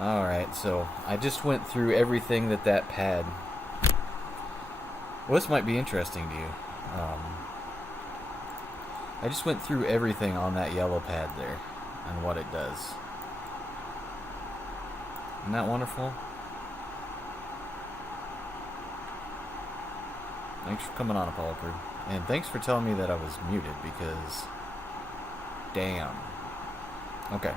Alright, so I just went through everything that pad... Well, this might be interesting to you. I just went through everything on that yellow pad there and what it does. Isn't that wonderful? Thanks for coming on, Apollo Crew. And thanks for telling me that I was muted, because... damn. Okay.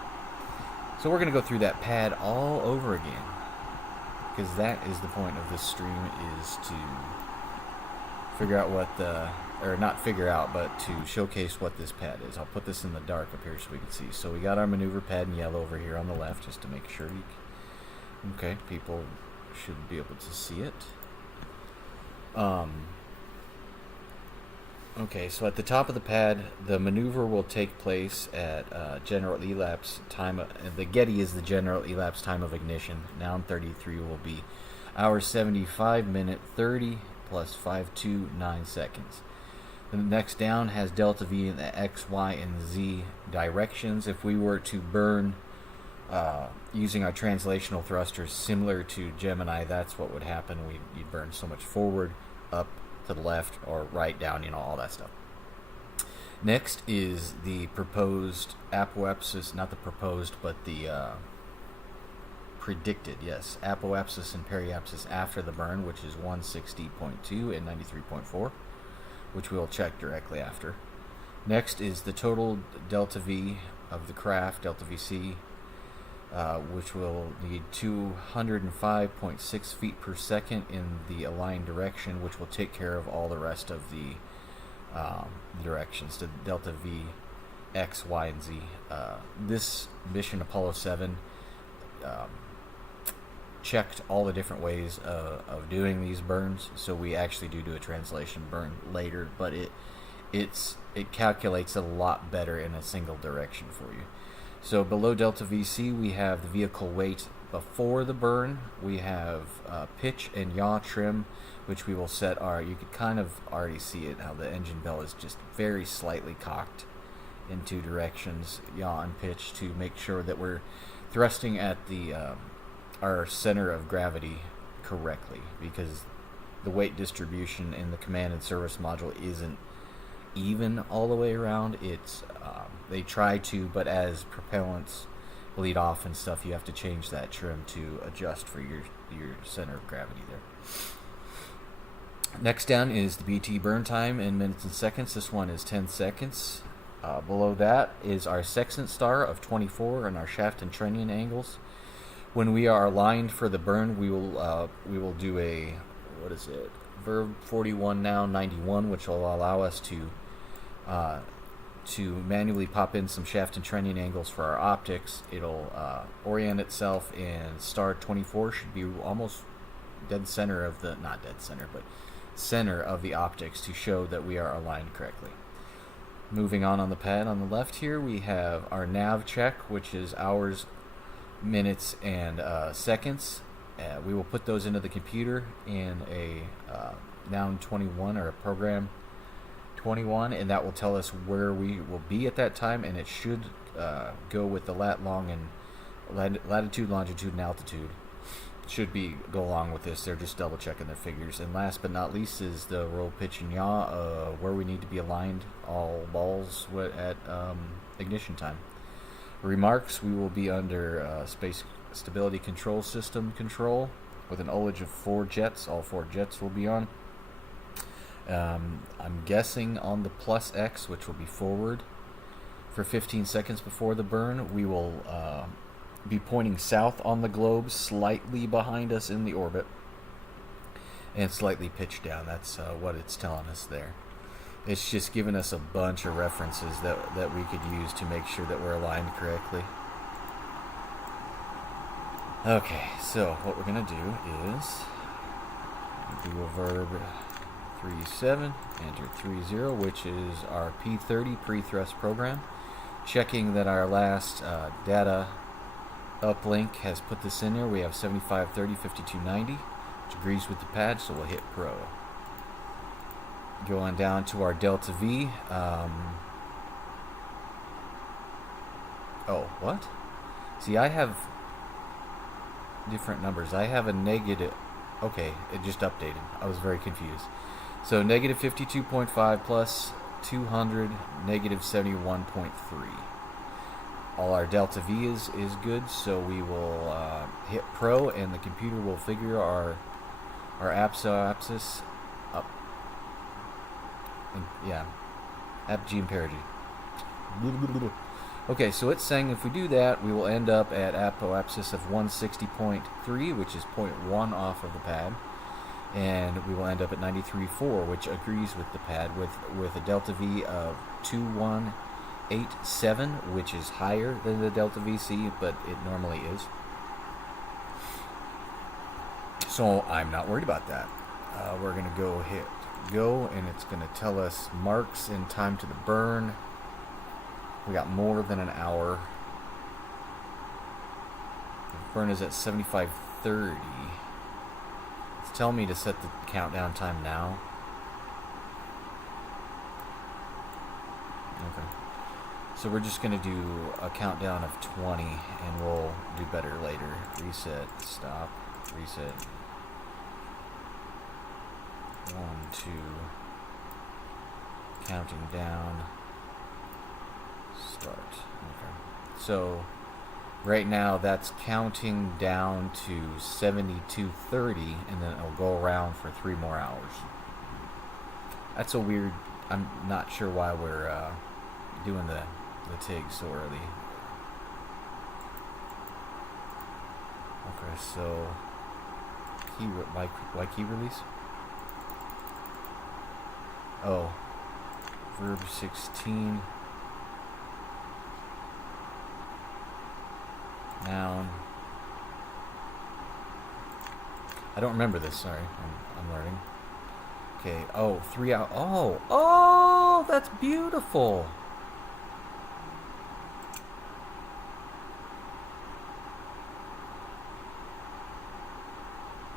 So we're going to go through that pad all over again, because that is the point of this stream, is to figure out what the... or not figure out, but to showcase what this pad is. I'll put this in the dark up here so we can see. So we got our maneuver pad in yellow over here on the left, just to make sure you can... okay, people should be able to see it. Okay, so at the top of the pad, the maneuver will take place at general elapse time. The Getty is the general elapse time of ignition. Noun 33 will be hour 75 minute 30 plus 529 seconds. The next down has delta V in the X, Y, and Z directions. If we were to burn using our translational thrusters similar to Gemini, that's what would happen. You'd burn so much forward, up, to the left, or right, down, all that stuff. Next is the proposed apoapsis, not the proposed, but the predicted, yes, apoapsis and periapsis after the burn, which is 160.2 and 93.4, which we'll check directly after. Next is the total delta V of the craft, delta VC, which will need 205.6 feet per second in the aligned direction, which will take care of all the rest of the directions, the delta V, X, Y, and Z. This mission, Apollo 7, checked all the different ways of doing these burns, so we actually do a translation burn later, but it calculates a lot better in a single direction for you. So below delta VC, we have the vehicle weight before the burn. We have pitch and yaw trim, which we will set you could kind of already see it, how the engine bell is just very slightly cocked in two directions, yaw and pitch, to make sure that we're thrusting at the our center of gravity correctly, because the weight distribution in the command and service module isn't even all the way around. It's they try to, but as propellants bleed off and stuff, you have to change that trim to adjust for your center of gravity there. Next down is the BT burn time in minutes and seconds. This one is 10 seconds. Below that is our sextant star of 24 and our shaft and trunnion angles. When we are aligned for the burn, we will do a, what is it, verb 41 now 91, which will allow us to manually pop in some shaft and trunnion angles for our optics. It'll orient itself, and star 24 should be almost dead center of the, not dead center, but center of the optics, to show that we are aligned correctly. Moving on the pad on the left here, we have our nav check, which is hours, minutes, and seconds. We will put those into the computer in a noun 21, or a program 21, and that will tell us where we will be at that time, and it should go with the lat long and latitude, longitude, and altitude. Should go along with this. They're just double checking their figures. And last but not least is the roll, pitch, and yaw, where we need to be aligned, all balls at ignition time. Remarks: we will be under space stability control system control with an ullage of 4 jets. All 4 jets will be on. I'm guessing on the plus X, which will be forward, for 15 seconds before the burn. We will be pointing south on the globe, slightly behind us in the orbit, and slightly pitched down. That's what it's telling us there. It's just giving us a bunch of references that we could use to make sure that we're aligned correctly. Okay, so what we're going to do is do a verb 37, enter 30, which is our P30 pre-thrust program. Checking that our last data uplink has put this in there. We have 7530, 5290, which agrees with the pad, so we'll hit Pro. Go on down to our Delta V. Oh, what? See, I have different numbers. I have a negative. Okay, it just updated. I was very confused. So negative 52.5 plus 200, negative 71.3. All our delta V is good, so we will hit Pro, and the computer will figure our axis up. And, yeah, apogee and perigee. Okay, so it's saying if we do that, we will end up at apoapsis of 160.3, which is 0.1 off of the pad, and we will end up at 93.4, which agrees with the pad, with a delta V of 2187, which is higher than the delta VC, but it normally is. So I'm not worried about that. We're going to hit go, and it's going to tell us marks and time to the burn. We got more than an hour. The burn is at 75:30. It's telling me to set the countdown time now. Okay. So we're just going to do a countdown of 20, and we'll do better later. Reset, stop, reset. 1, 2. Counting down. Start. Okay. So right now that's counting down to 72:30, and then it'll go around for 3 more hours. That's a weird. I'm not sure why we're doing the TIG so early. Okay, so why key release? Oh, verb 16. Noun. I don't remember this. Sorry, I'm learning. Okay. Oh, 3 hours. Oh, that's beautiful.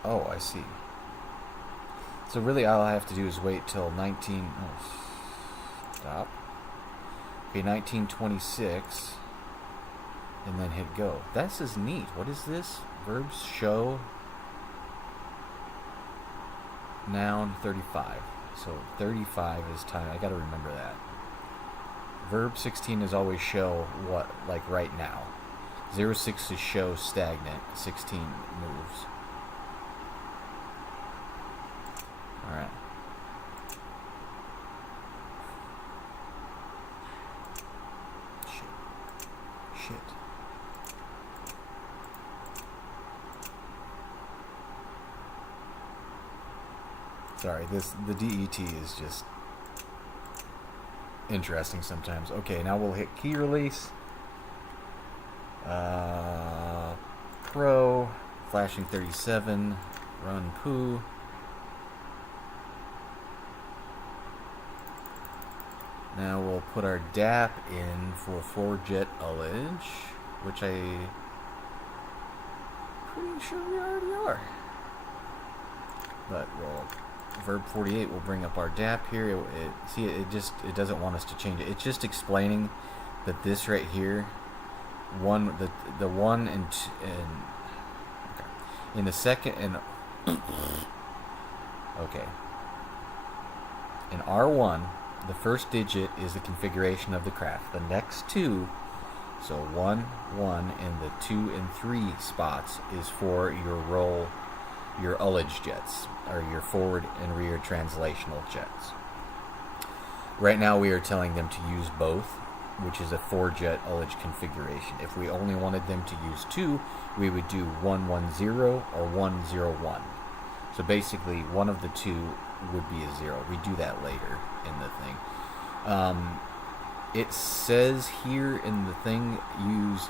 Oh, I see. So really, all I have to do is wait till 19. Oh, stop. Okay, 1926. And then hit go. This is neat. What is this? Verbs show. Noun 35. So 35 is time. I gotta remember that. Verb 16 is always show what, like right now. 06 is show stagnant. 16 moves. Alright. Shit. Sorry, the DET is just interesting sometimes. Okay, now we'll hit key release. Pro, flashing 37, run poo. Now we'll put our DAP in for 4-jet ullage, which I'm pretty sure we already are. But we'll verb 48 will bring up our DAP here. It doesn't want us to change it. It's just explaining that this right here, the one and okay, in the second and okay, in R1. The first digit is the configuration of the craft. The next two, so 1, 1, and the 2 and 3 spots is for your roll, your ullage jets, or your forward and rear translational jets. Right now we are telling them to use both, which is a 4-jet ullage configuration. If we only wanted them to use 2, we would do 110 or 101. So basically one of the two would be a 0. We do that later in the thing. It says here in the thing, use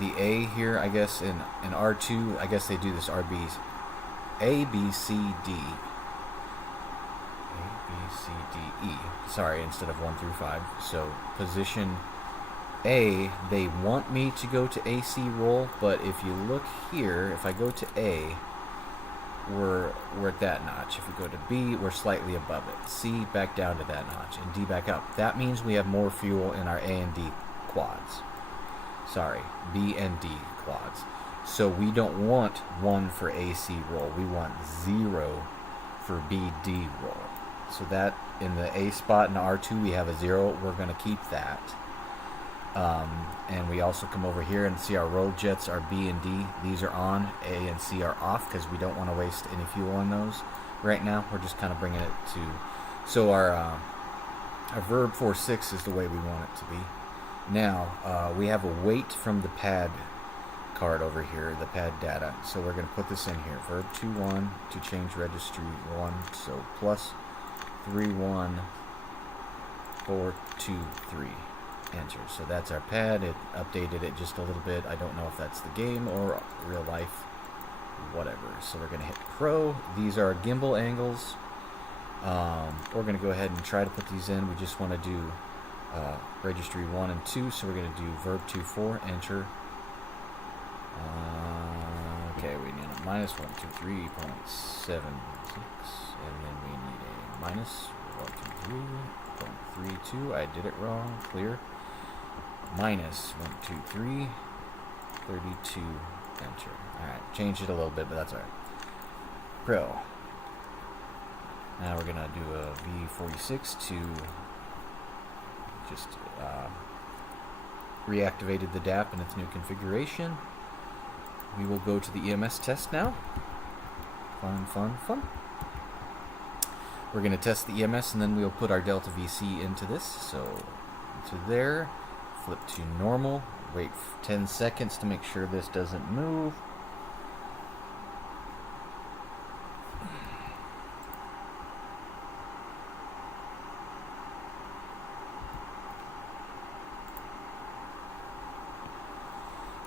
the A here, I guess, in R2. I guess they do this RBs. A, B, C, D. A, B, C, D, E. Sorry, instead of 1 through 5. So position A, they want me to go to AC roll, but if you look here, if I go to A, we're at that notch. If we go to B, we're slightly above it. C, back down to that notch, and D back up. That means we have more fuel in our A and D quads. Sorry, B and D quads. So we don't want 1 for AC roll. We want 0 for BD roll. So that in the A spot in R2 we have a 0. We're going to keep that. And we also come over here and see our roll jets are B and D. These are on. A and C are off because we don't want to waste any fuel on those right now. We're just kind of bringing it to... So our verb 46 is the way we want it to be. Now, we have a weight from the pad card over here, the pad data. So we're going to put this in here. Verb 21 to change registry 1. So plus 31 423. Enter. So that's our pad. It updated it just a little bit. I don't know if that's the game or real life. Whatever. So we're going to hit Pro. These are gimbal angles. We're going to go ahead and try to put these in. We just want to do registry 1 and 2. So we're going to do verb 24. Enter. Okay, we need a minus 123.76, and then we need a minus 123.32. I did it wrong. Clear. Minus 123, 32. Enter. Alright, changed it a little bit, but that's alright. Pro. Now we're gonna do a V46 to just reactivated the DAP in its new configuration. We will go to the EMS test now. Fun, fun, fun. We're going to test the EMS and then we'll put our Delta VC into this. So, into there. Flip to normal. Wait 10 seconds to make sure this doesn't move.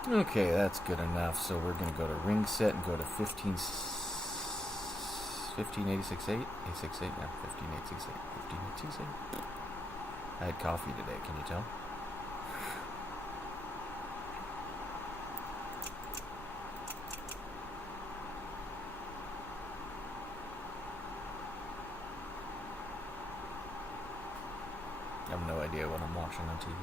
Okay, that's good enough. So we're going to go to ring set and go to 15868, 868, yeah, 15868, 15868. I had coffee today, can you tell? I have no idea what I'm watching on TV.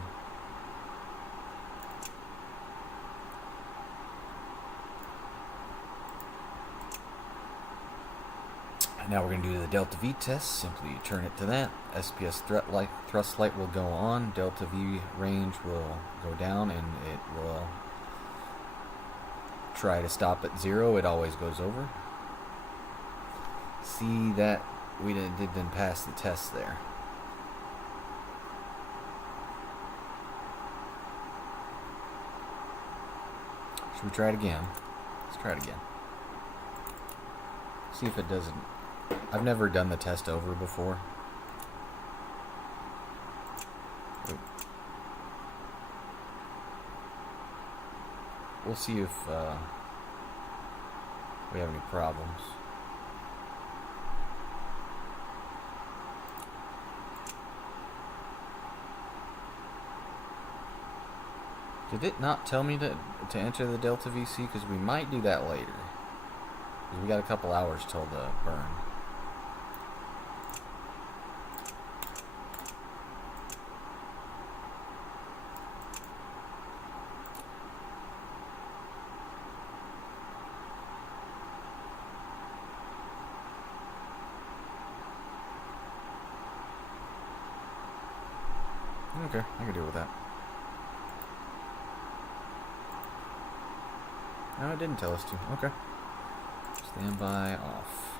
Now we're going to do the Delta V test. Simply turn it to that. SPS thrust light will go on. Delta V range will go down, and it will try to stop at 0. It always goes over. See that we didn't pass the test there. Should we try it again? Let's try it again. See if it doesn't. I've never done the test over before. Oop. We'll see if we have any problems. Did it not tell me to enter the Delta VC? Because we might do that later. Because we got a couple hours till the burn. Okay, I can deal with that. No, it didn't tell us to. Okay. Standby off.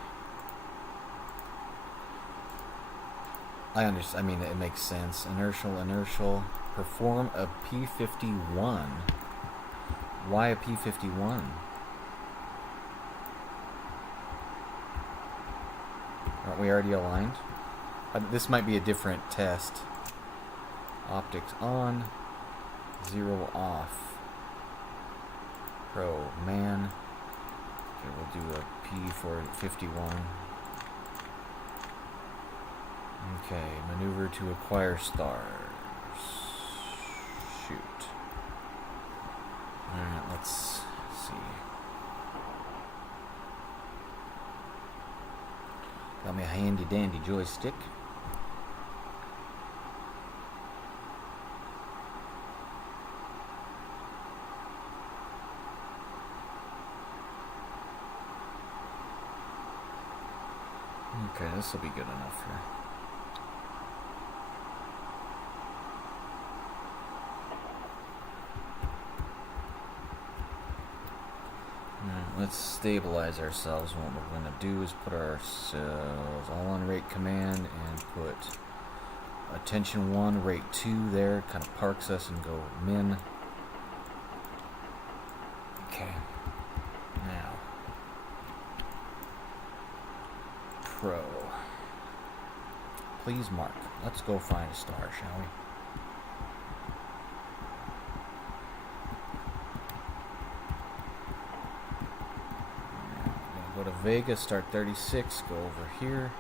I understand. I mean, it makes sense. Inertial. Perform a P51. Why a P51? Aren't we already aligned? This might be a different test. Optics on. 0 off. Pro man. Okay, we'll do a P for 51. Okay, maneuver to acquire stars. Shoot. Alright, let's see. Got me a handy dandy joystick. Okay, this will be good enough here. Let's stabilize ourselves. What we're going to do is put ourselves all on rate command and put attention 1, rate 2 there. Kind of parks us and go min. Okay. Now. Pro. Please mark. Let's go find a star, shall we? Go to Vega, start 36, go over here.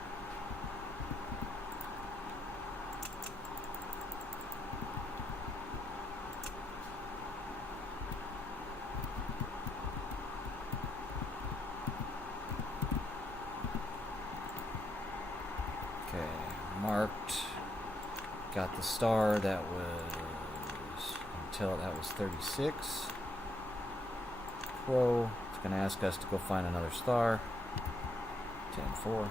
Okay, marked. Got the star, that was, until that was 36. Pro. Going to ask us to go find another star. 10-4.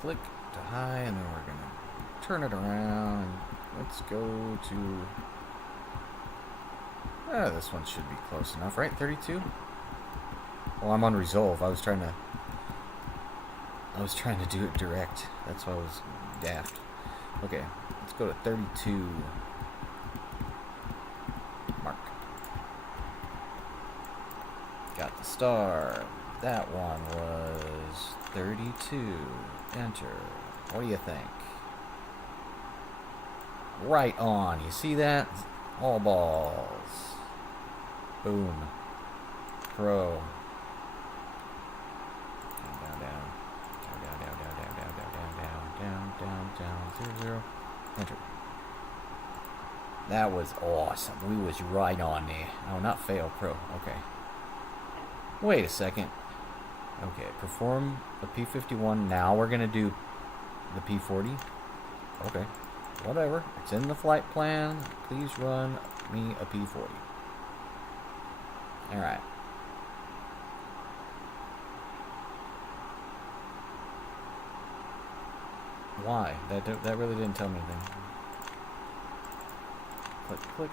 Click to high, and then we're going to turn it around. And let's go to. This one should be close enough, right? 32. Well, I'm on resolve. I was trying to do it direct. That's why I was daft. Okay, let's go to 32. Mark. Got the star. That one was 32. Enter. What do you think? Right on. You see that? All balls. Boom. Pro. Down, down. Down, down, down, down, down, down, down, down, down, 0, 0. Enter. That was awesome. We was right on there. Oh, not fail. Pro. Okay. Wait a second. Okay, perform a P51. Now we're going to do the P40. Okay, whatever. It's in the flight plan. Please run me a P40. Alright. Why? That really didn't tell me anything. Click, click.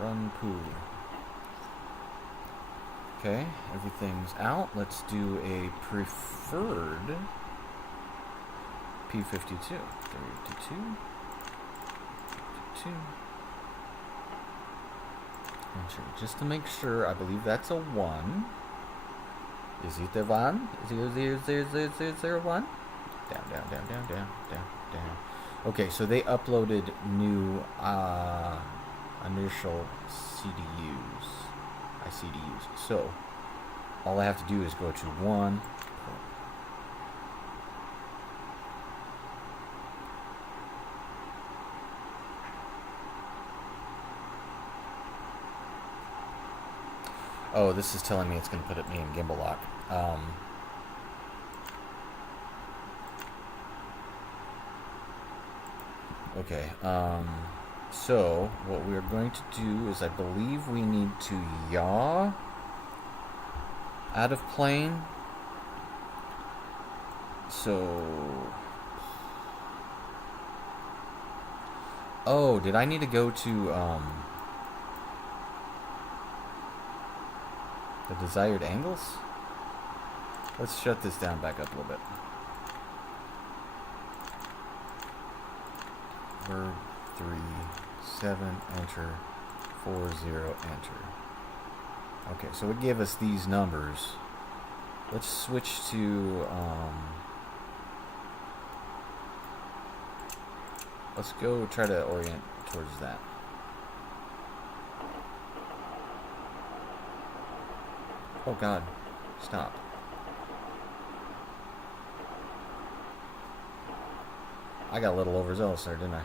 Run poo. Okay, everything's out. Let's do a preferred P52. 32. 52. Enter. Just to make sure, I believe that's a 1. Is it the 1? 0, 0, 0, 0, 0, 1? Down, down, down, down, down, down, down. Okay, so they uploaded new initial CDUs. ICDUs. So all I have to do is go to 1. Oh, this is telling me it's going to put me in gimbal lock. Okay. So what we're going to do is, I believe we need to yaw out of plane. So, oh, did I need to go to the desired angles? Let's shut this down back up a little bit. Verb 3, 7, enter, 4, 0, enter. Okay, so it gave us these numbers. Let's switch to, let's go try to orient towards that. Oh God, stop. I got a little overzealous there, didn't I?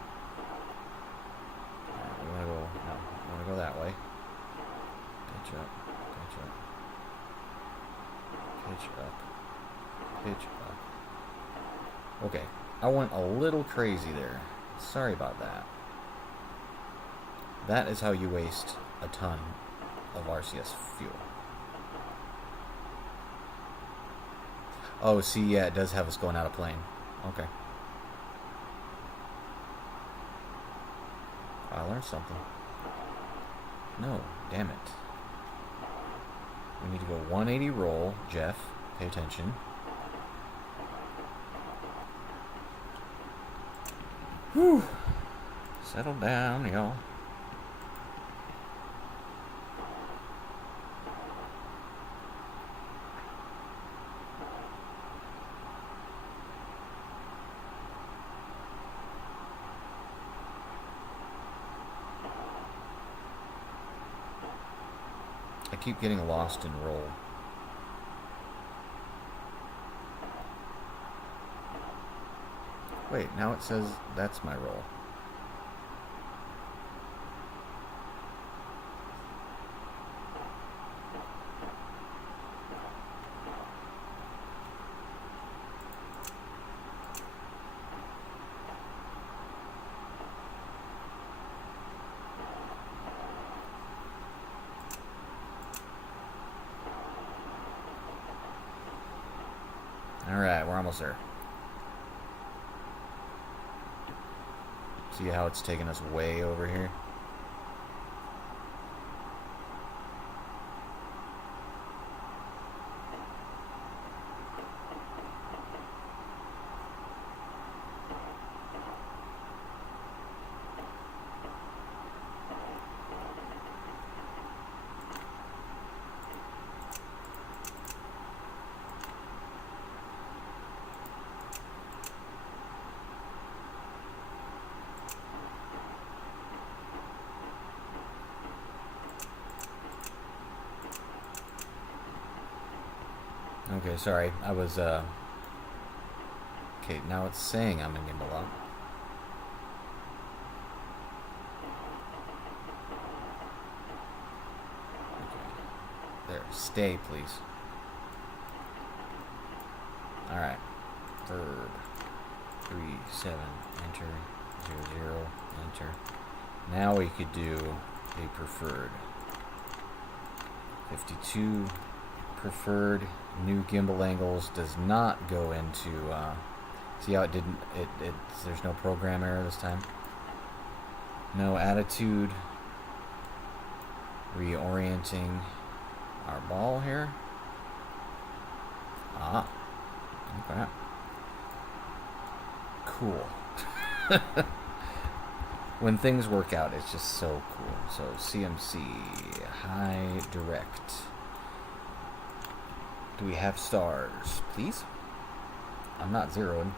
Alright, we wanna go, no, we wanna go that way. Pitch up, pitch up. Pitch up, pitch up. Okay, I went a little crazy there. Sorry about that. That is how you waste a ton of RCS fuel. Oh, see, yeah, it does have us going out of plane. Okay. I learned something. No, damn it. We need to go 180 roll, Jeff. Pay attention. Whew. Settle down, y'all. I keep getting lost in roll. Wait, now it says that's my roll. Alright, we're almost there. See how it's taking us way over here? Okay, sorry. I was, Okay, now it's saying I'm in Gimbal up. Okay. There. Stay, please. Alright. Verb. 3, 7, enter. 0, 0, enter. Now we could do a preferred. 52. Preferred new gimbal angles does not go into see how it didn't there's no program error this time. No attitude. Reorienting our ball here. Okay, cool. When things work out, it's just so cool. So CMC high direct. Do we have stars, please? I'm not zeroing.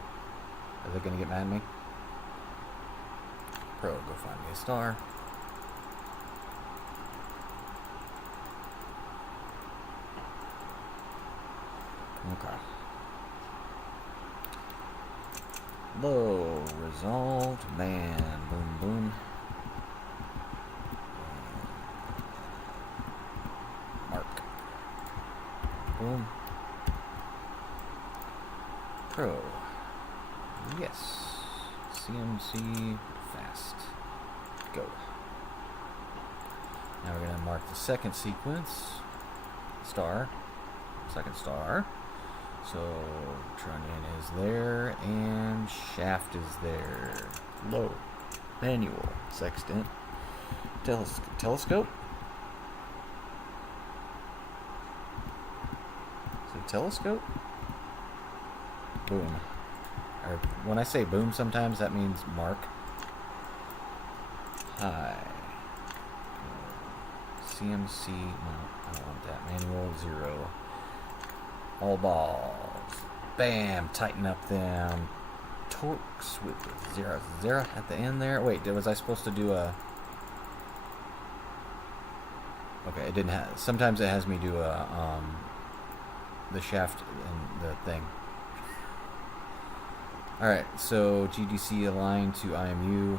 Are they gonna get mad at me? Pro, go find me a star. Okay. Low, resolved, man, boom, boom. Mark. Boom. Pro. Yes. CMC fast. Go. Now we're going to mark the second sequence. Star. Second star. So trunnion is there and shaft is there. Low. Manual. Sextant. Telescope. Telescope? Boom. Or when I say boom sometimes that means mark. High. CMC, no, I don't want that. Manual 0. All balls. Bam! Tighten up them torques with 0. 0 at the end there. Wait, was I supposed to do a... Okay, it didn't have... Sometimes it has me do a, the shaft and the thing. Alright, so GDC aligned to IMU.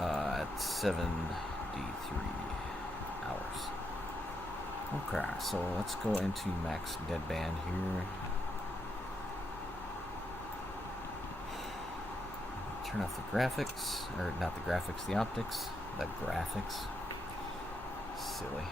At 73 hours. Okay, so let's go into max deadband here. Turn off the graphics, or not the graphics, the optics. The graphics. Silly.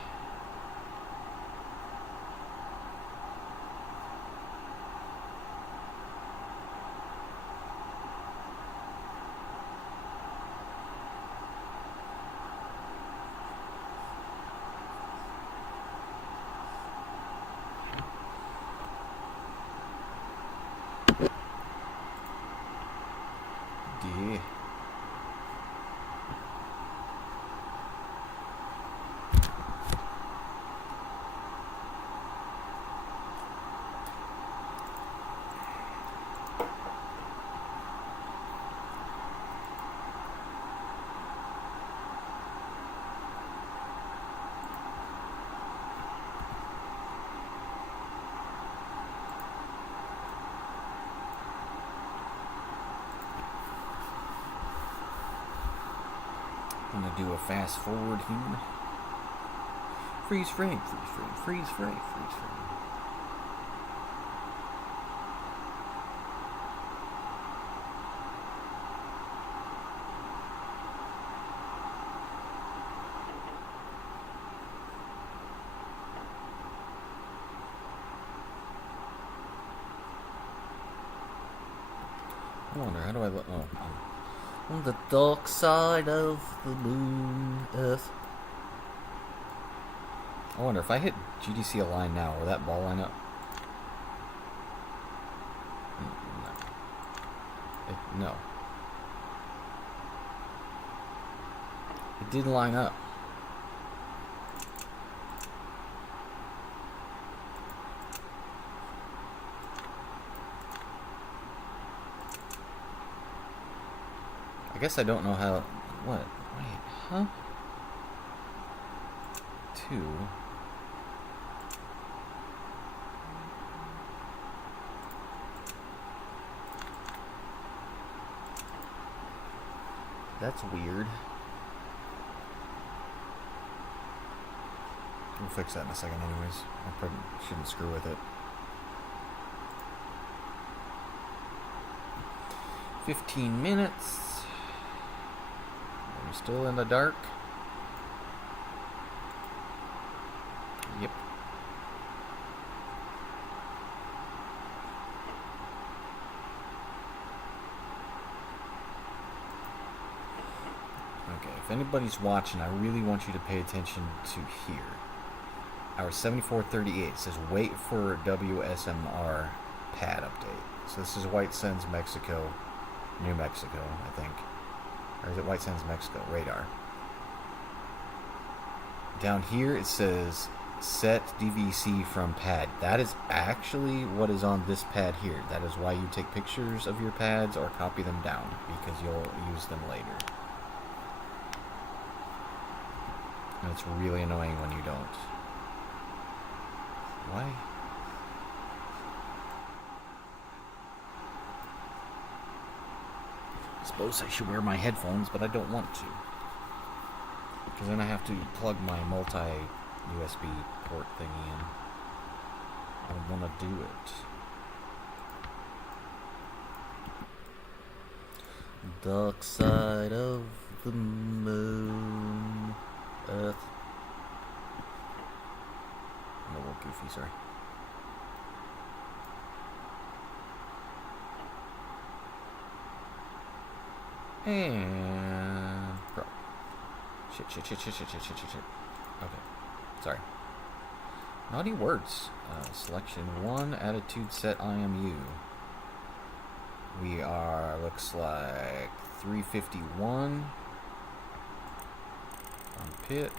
Yeah. I'm gonna do a fast forward here. Freeze frame, freeze frame, freeze frame, freeze frame. I wonder, how do I look? Oh. On the dark side of the moon, Earth. I wonder if I hit GDC align now, will that ball line up? No. No. It didn't line up. I guess I don't know how. What? Wait, huh? 2. That's weird. We'll fix that in a second, anyways. I probably shouldn't screw with it. 15 minutes. Are we still in the dark? Yep. Okay, if anybody's watching, I really want you to pay attention to here. Our 7438 says wait for WSMR pad update. So this is White Sands, Mexico, New Mexico, I think. Or is it White Sands, Mexico? Radar. Down here it says set DVC from pad. That is actually what is on this pad here. That is why you take pictures of your pads or copy them down, because you'll use them later. And it's really annoying when you don't. Why? I suppose I should wear my headphones, but I don't want to. Because then I have to plug my multi-USB port thingy in. I don't want to do it. Dark side of the moon, Earth. I'm a little goofy, sorry. And pro. Shit. Okay. Sorry. Naughty words. Selection 1, attitude set IMU. We are, looks like 351 on pitch.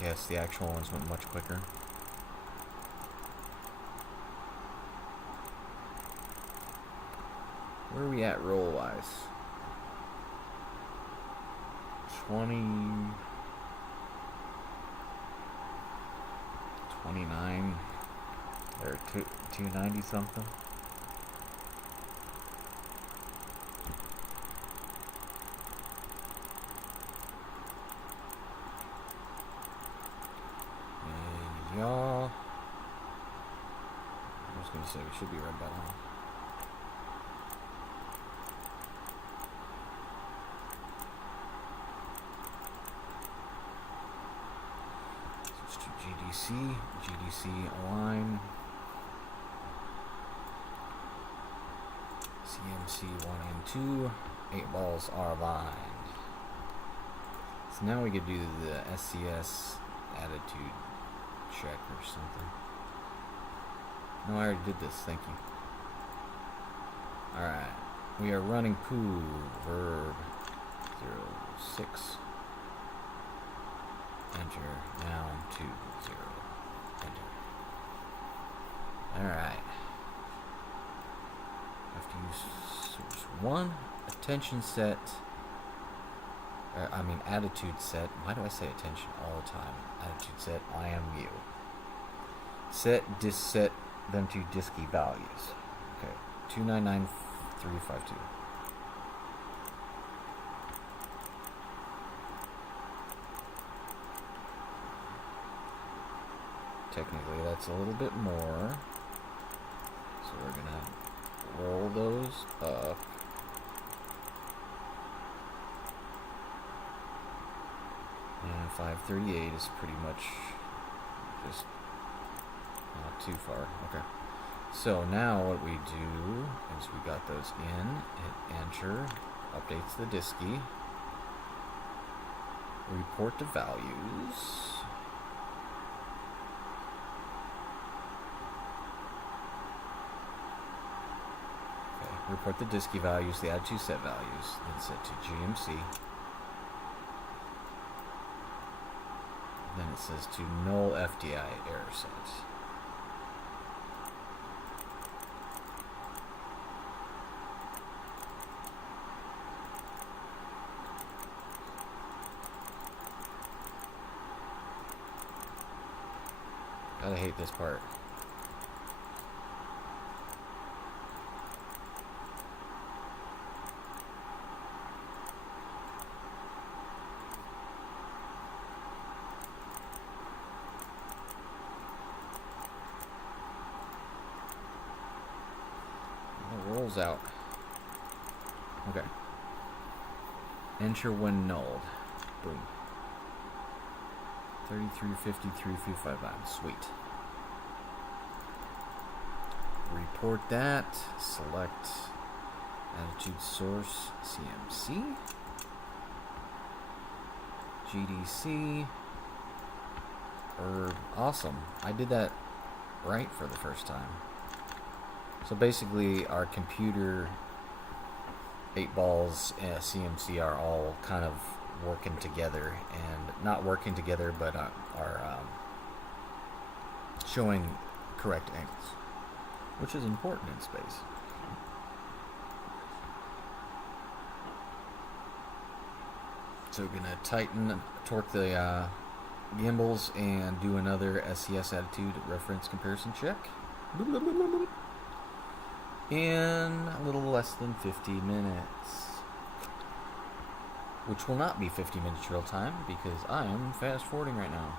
Yes, the actual ones went much quicker. Where are we at roll-wise? 29, or 290 something. Y'all, I was gonna say we should be right about now. Let's do GDC align. CMC 1 and 2. 8 balls are aligned. So now we could do the SPS attitude check or something. No, I already did this, thank you. Alright. We are running poo verb 06. Enter. Noun 20. Enter. Alright. Have to use source 1. Attention set. Attitude set. Why do I say attention all the time? Attitude set. I am you. Set, disset them to disky values. Okay. 299352. Technically, that's a little bit more. So we're gonna roll those up. And 538 is pretty much just not too far. Okay. So now what we do is we got those in, hit enter, updates the disky, report the values. Okay, report the disky values, the attitude set values, then set to GMC. Then it says to null FDI error set. I hate this part. It rolls out. Okay. Enter when nulled. Boom. 3353.59. Sweet. Report that. Select attitude source CMC. GDC. Awesome. I did that right for the first time. So basically, our computer 8 balls CMC are all kind of working together, and not working together, but are showing correct angles, which is important in space. So we're gonna torque the gimbals and do another SCS attitude reference comparison check in a little less than 50 minutes. Which will not be 50 minutes real time because I am fast forwarding right now.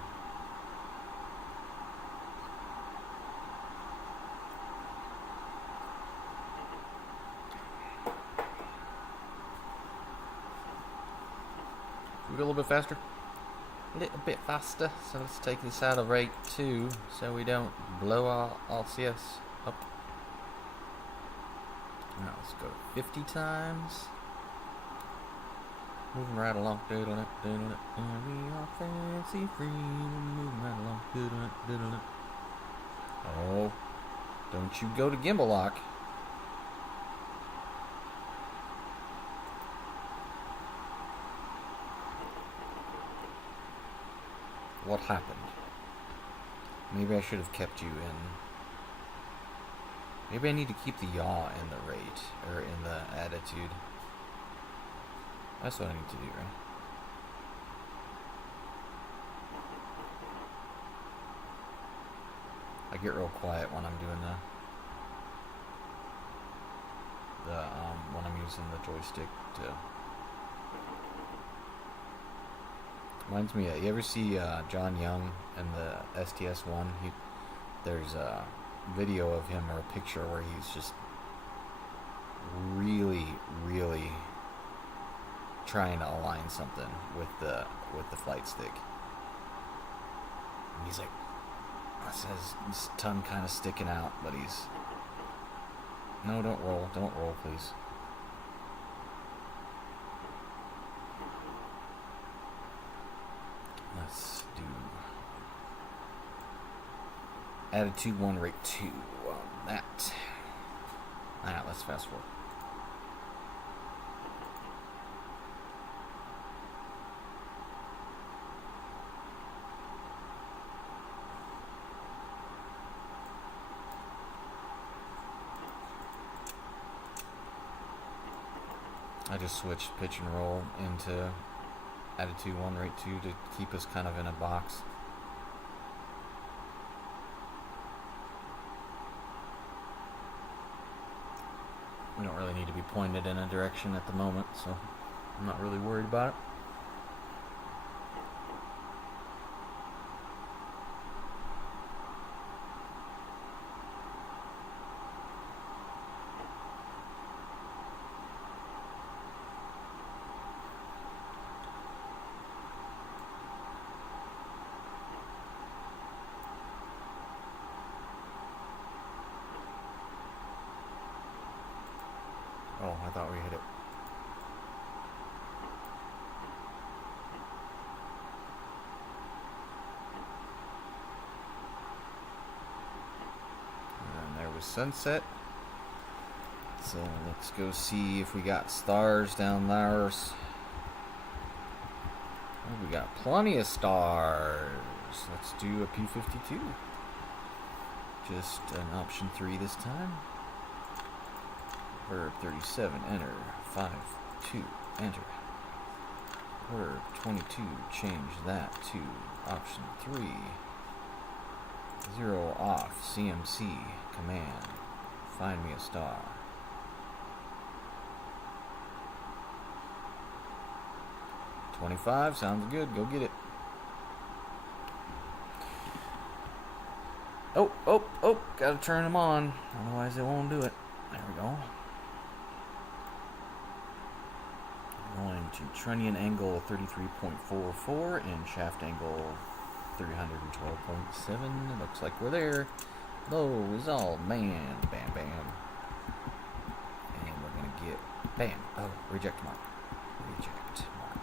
Should we go a little bit faster? A little bit faster. So let's take this out of rate 2 so we don't blow our LCS up. Now let's go 50 times. Moving right along, doodling it, and we are fancy free, moving right along, doodling it. Oh, don't you go to gimbal lock. What happened? Maybe I should have kept you in. Maybe I need to keep the yaw in the rate, or in the attitude. That's what I need to do, right? I get real quiet when I'm doing when I'm using the joystick to. Reminds me, you ever see John Young in the STS-1? There's a video of him, or a picture where he's just really, really trying to align something with the flight stick. He's like, his tongue kind of sticking out, but he's... No, don't roll. Don't roll, please. Let's do attitude 1, rate 2 on that. Alright, let's fast forward. I just switched pitch and roll into attitude 1, rate 2 to keep us kind of in a box. We don't really need to be pointed in a direction at the moment, so I'm not really worried about it. Oh, I thought we hit it. And there was sunset. So let's go see if we got stars down there. Oh, we got plenty of stars. Let's do a P52. Just an option 3 this time. Verb 37, enter. 5, 2, enter. Verb 22, change that to option 3. 0 off, CMC, command. Find me a star. $25, sounds good, go get it. Oh, gotta turn them on, otherwise they won't do it. There we go. Going to trunnion angle 33.44 and shaft angle 312.7. Looks like we're there. Low is all man. Bam, bam. And we're going to get... Bam. Oh, reject mark. Reject mark.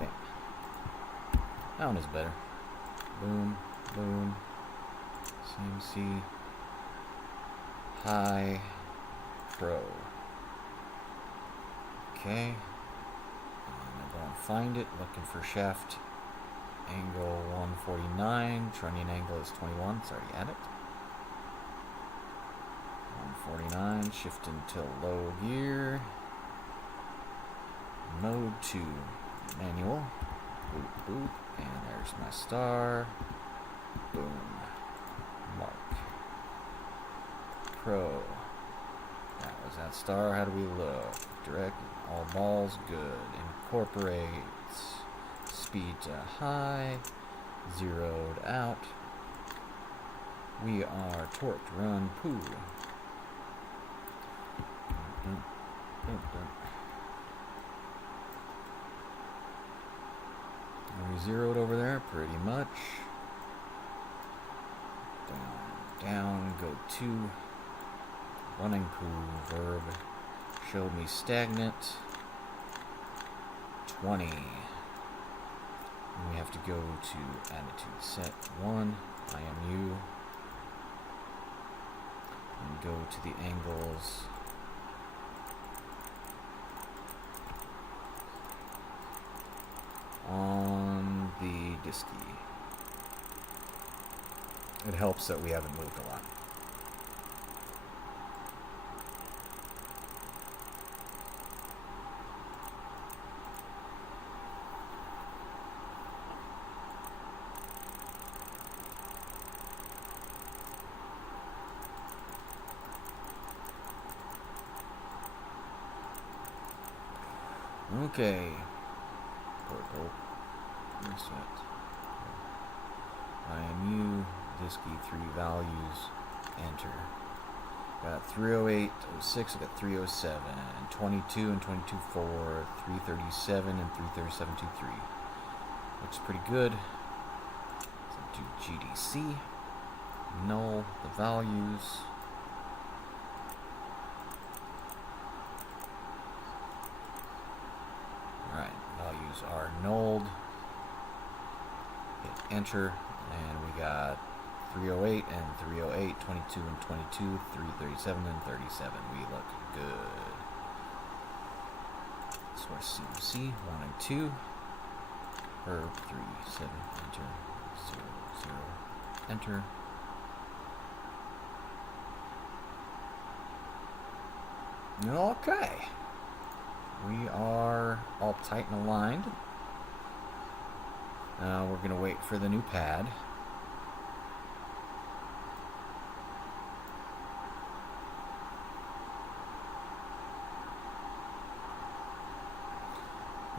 Bam. That one is better. Boom. Boom. CMC. High. Pro. Okay, and I'm going to find it, looking for shaft angle 149, trunnion angle is 21, it's already at it. 149, shift into low gear, mode 2, manual, boop, boop, and there's my star, boom, mark, pro, that was that star. How do we look? Direct, all balls, good. Incorporates, speed to high, zeroed out. We are torqued, run, poo. Are we zeroed over there? Pretty much. Down, down, go 2. Running poo, verb. Showed me stagnant. 20. And we have to go to attitude set 1, IMU. And go to the angles. On the disky. It helps that we haven't moved a lot. Okay. Purple. Reset. IMU. Disky 3 values. Enter. Got 308, 06, I got 307, 22 and 22, 4, 337 and 337, 23. Looks pretty good. do GDC, null the values. Alright, values are nulled. Hit enter, and we got 308 and 308, 22 and 22, 337 and 37. We look good. Source CMC 1 and 2. Verb 3, 7, enter, 0, 0, enter. Okay. We are all tight and aligned. Now we're going to wait for the new pad.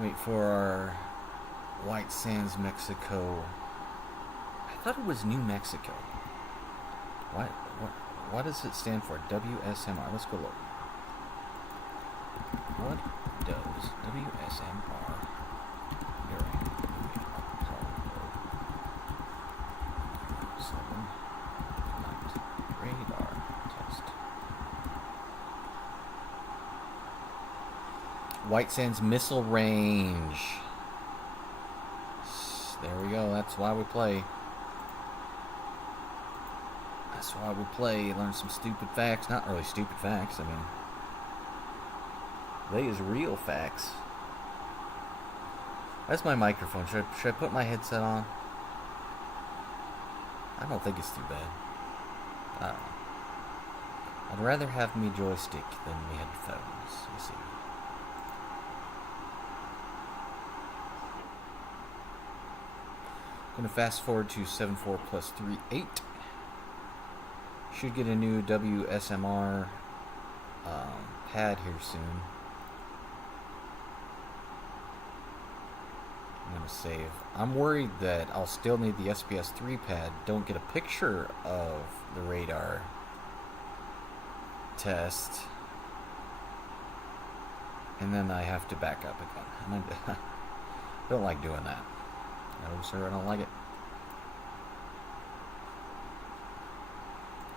Wait for our White Sands, Mexico. I thought it was New Mexico. What does it stand for? WSMR. Let's go look. What does WSMR during radar test? White Sands missile range. There we go. That's why we play. That's why we play. Learn some stupid facts. Not really stupid facts. I mean, they is real facts. That's my microphone. Should I put my headset on? I don't think it's too bad. I don't know. I'd rather have me joystick than me headphones. You see. Going to fast forward to 74 plus 3, 8. Should get a new WSMR pad here soon. I'm going to save. I'm worried that I'll still need the SPS 3 pad. Don't get a picture of the radar test. And then I have to back up again. I don't like doing that. No, sir, I don't like it.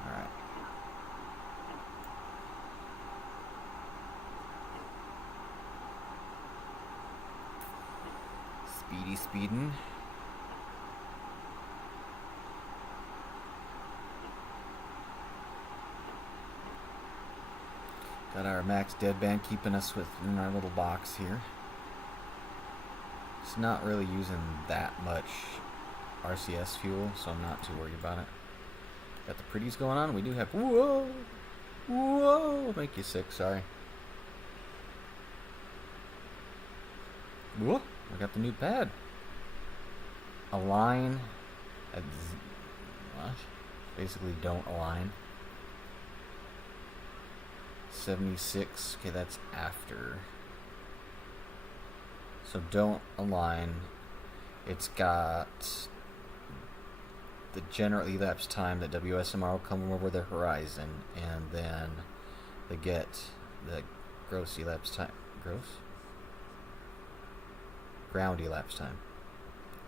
Alright. Speeding. Got our max deadband keeping us within our little box here. It's not really using that much RCS fuel, so I'm not too worried about it. Got the pretties going on. We do have... Whoa! Make you sick, sorry. Whoa! I got the new pad. Align. What? Basically don't align. 76. Okay, that's after. So don't align. It's got the general elapsed time that WSMR will come over the horizon, and then they get the gross elapsed time. Ground elapsed time.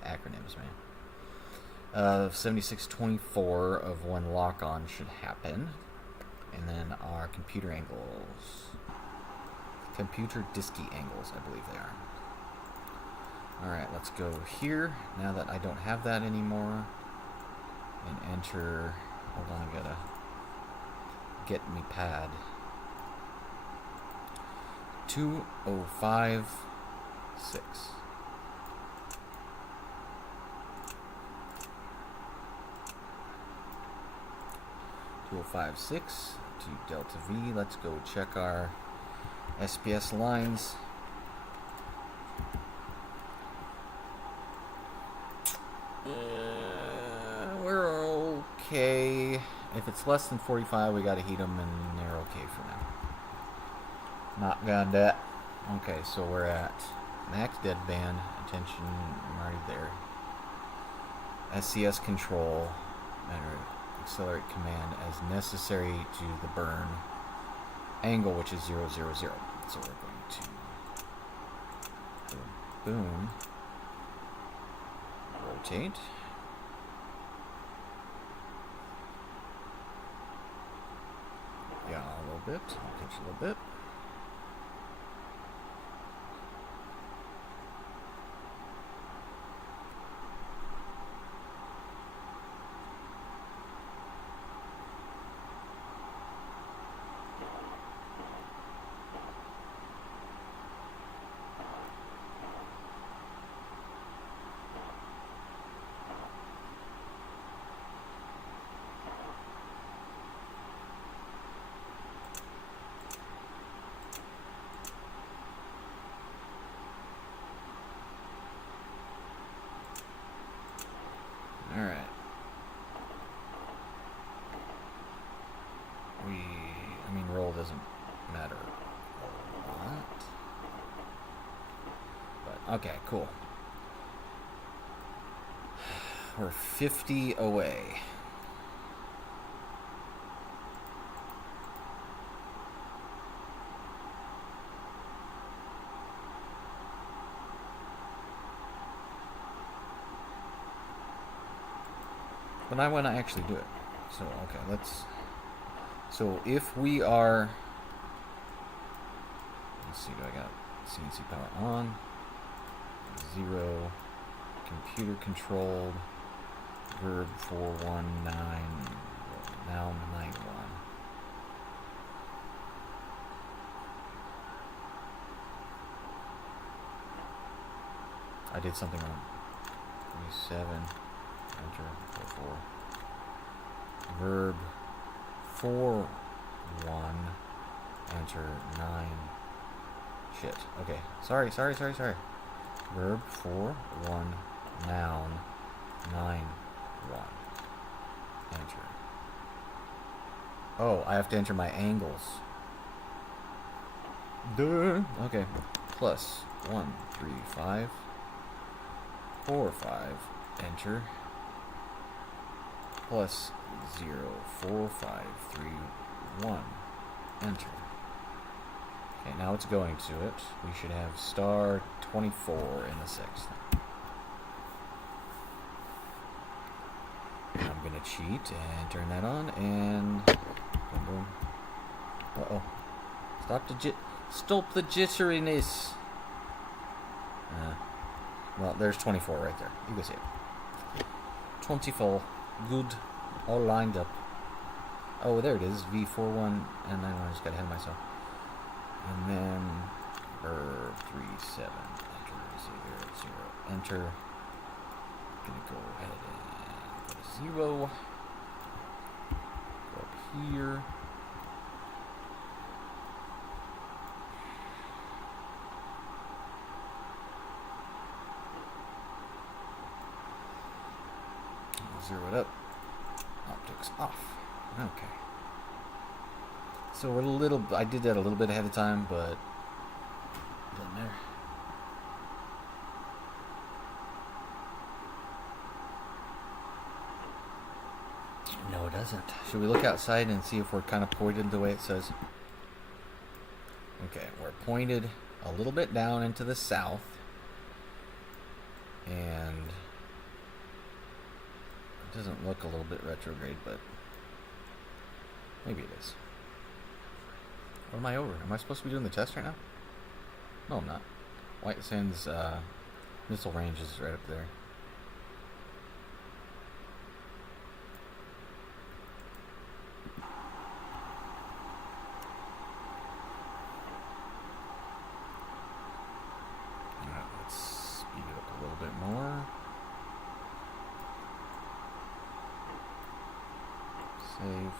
Acronyms, man. 7624 of when lock on should happen. And then our computer angles. Computer diski angles, I believe they are. Alright, let's go here. Now that I don't have that anymore. And enter. Hold on, I gotta get me pad. 2056. 2056 to Delta V. Let's go check our SPS lines. We're okay. If it's less than 45, we gotta heat them, and they're okay for now. Not gonna that. Okay, so we're at max deadband. Attention, I'm already there. SCS control. Accelerate command as necessary to the burn angle, which is 0, 0, 0. So we're going to boom, rotate, bit. I'll catch a little bit. Alright. I mean, roll doesn't matter a lot. But, okay, cool. We're 50 away. But I want to actually do it. So, okay, let's... So, if we are... Let's see, do I got CNC power on? 0. Computer controlled. Verb 419. Now 91. I did something wrong. 37. Enter 4. Verb 4 1. Enter 9. Shit. Okay. Sorry. Verb 4 1. Noun 9 1. Enter. Oh, I have to enter my angles. Duh. Okay. Plus 1 3 5 4 5. Enter. Plus 0 4 5 3 1. Enter. Okay, now it's going to it. We should have star 24 in the 6th. I'm gonna cheat and turn that on and boom boom. Uh-oh. Stop the jitteriness. Well, there's 24 right there. You can see it. 24. Good. All lined up. Oh, there it is. V41. And then I just got ahead of myself. And then verb 37. Enter 0 0. Enter. Gonna go ahead and go to 0. Go up here. Zero it up. Optics off. Okay. So I did that a little bit ahead of time, but doesn't matter. No, it doesn't. Should we look outside and see if we're kind of pointed the way it says? Okay, we're pointed a little bit down into the south, and it doesn't look a little bit retrograde, but maybe it is. What am I over? Am I supposed to be doing the test right now? No, I'm not. White Sands missile range is right up there. Alright, let's speed it up a little bit more. Save.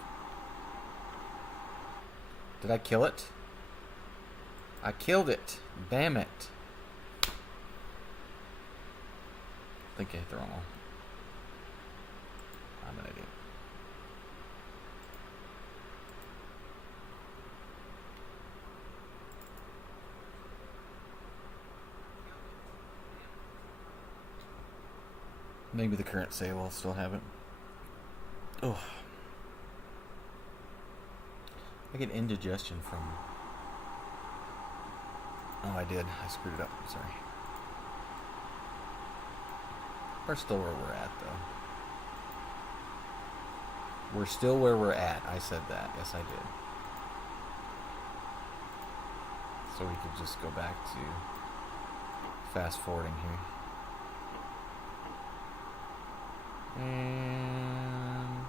Did I kill it? I killed it. Damn it. I think I hit the wrong one. I'm an idiot. Maybe the current save will still have it. Oh. I get indigestion from... Oh, I did. I screwed it up. Sorry. We're still where we're at, though. We're still where we're at. I said that. Yes, I did. So we could just go back to fast forwarding here. And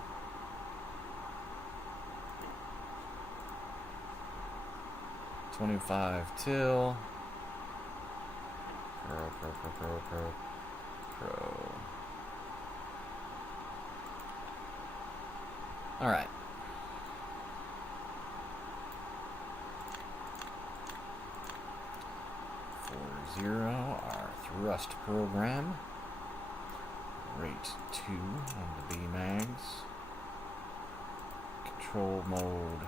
25 till pro. All right. Our thrust program. Rate 2 on the B-mags. Control mode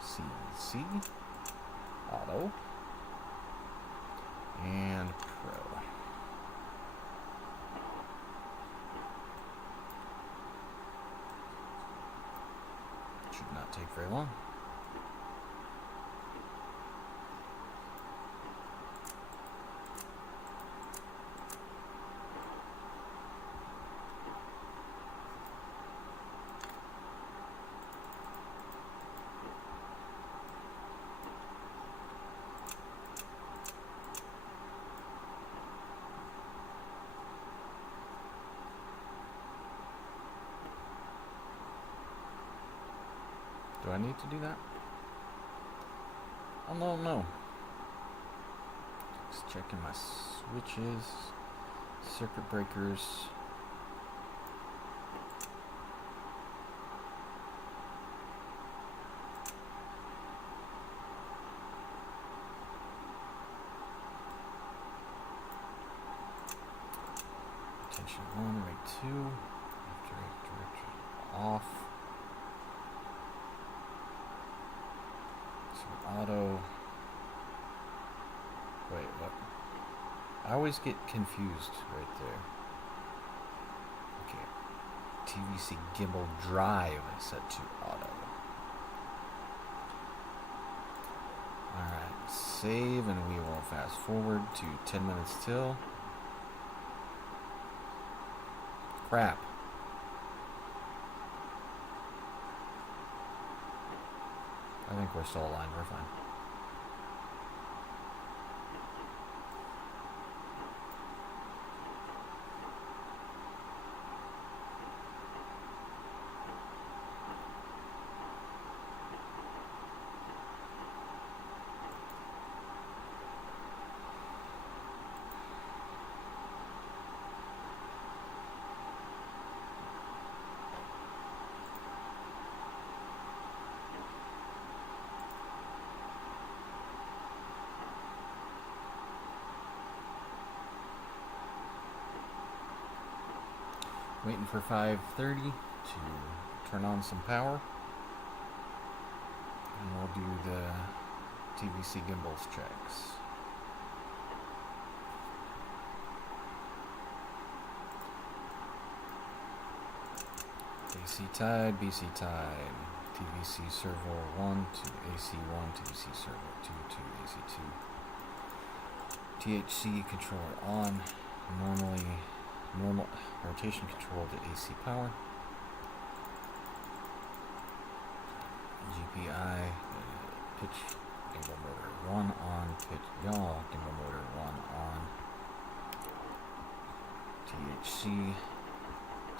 CNC. Auto. And Pro. Should not take very long. Do I need to do that? I don't know. Just checking my switches, circuit breakers. Attention 1, rate 2, direction off. Auto. Wait, what? I always get confused right there. Okay. TVC Gimbal drive set to auto. Alright, save, and we will fast forward to 10 minutes till. Crap. I think we're still aligned, we're fine. Waiting for 5:30 to turn on some power, and we'll do the TVC gimbals checks. AC tied, BC tied, TVC servo 1 to AC1, TVC servo 2 to AC2, THC controller on, normal rotation control to AC power, GPI, pitch, gimbal motor 1 on, pitch, yaw, gimbal motor 1 on, THC,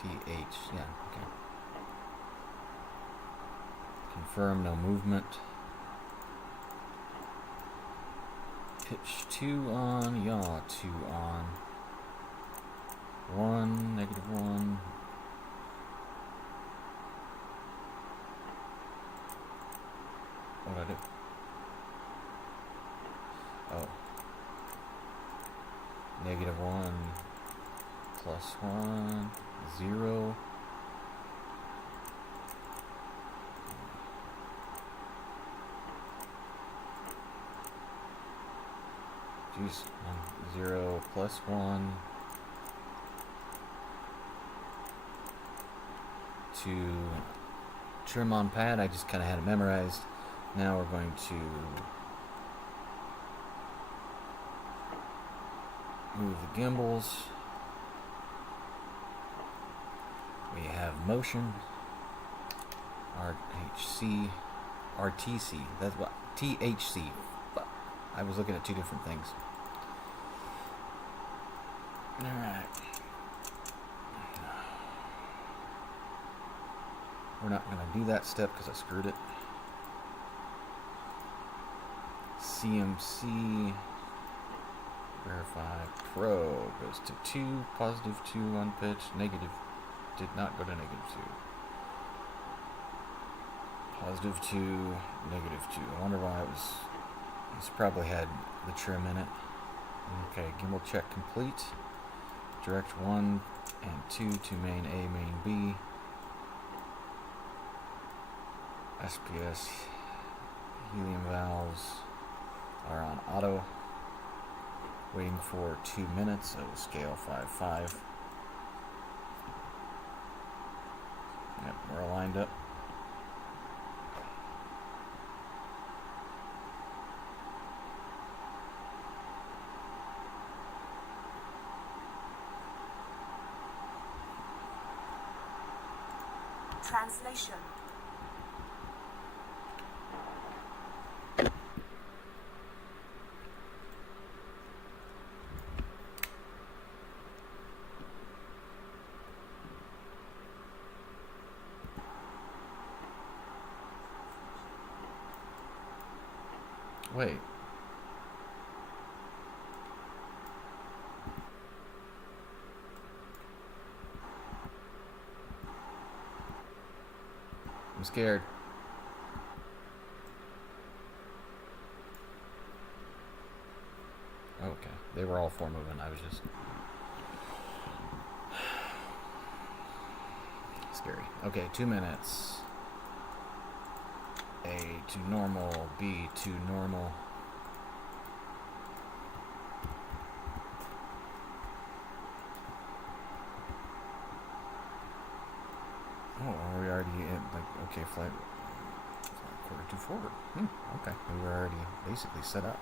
yeah, okay. Confirm no movement. Pitch 2 on, yaw 2 on. 1, -1. What did I do? Oh. -1, +1, 0. Jeez, 0 +1. To trim on pad, I just kind of had it memorized. Now we're going to move the gimbals. We have motion, RTC, that's what, THC. I was looking at two different things. Alright. We're not going to do that step because I screwed it. CMC verify pro goes to 2, positive 2 on pitch, negative did not go to negative 2. Positive 2, negative 2. I wonder why it was. This probably had the trim in it. Okay, gimbal check complete. Direct 1 and 2 to main A, main B. SPS helium valves are on auto. Waiting for 2 minutes. I will scale 5.5. Yep, we're all lined up. Translation. Wait. I'm scared. Okay, they were all 4 moving. I was just scary. Okay, 2 minutes. A to normal, B to normal. Oh, are we already in, like, okay, flight quarter to forward. Okay, we were already basically set up.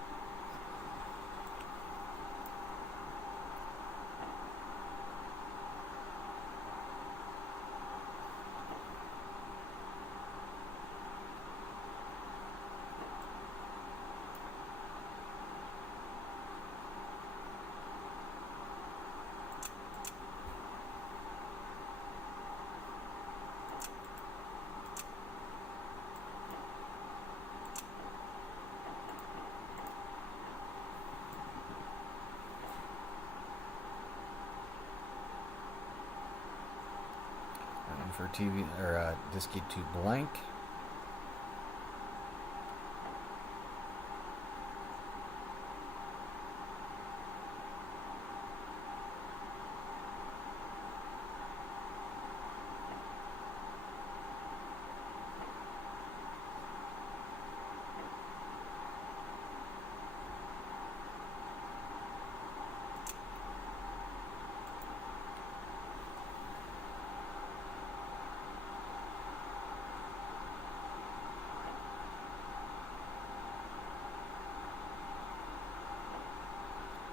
For TV or disk to blank.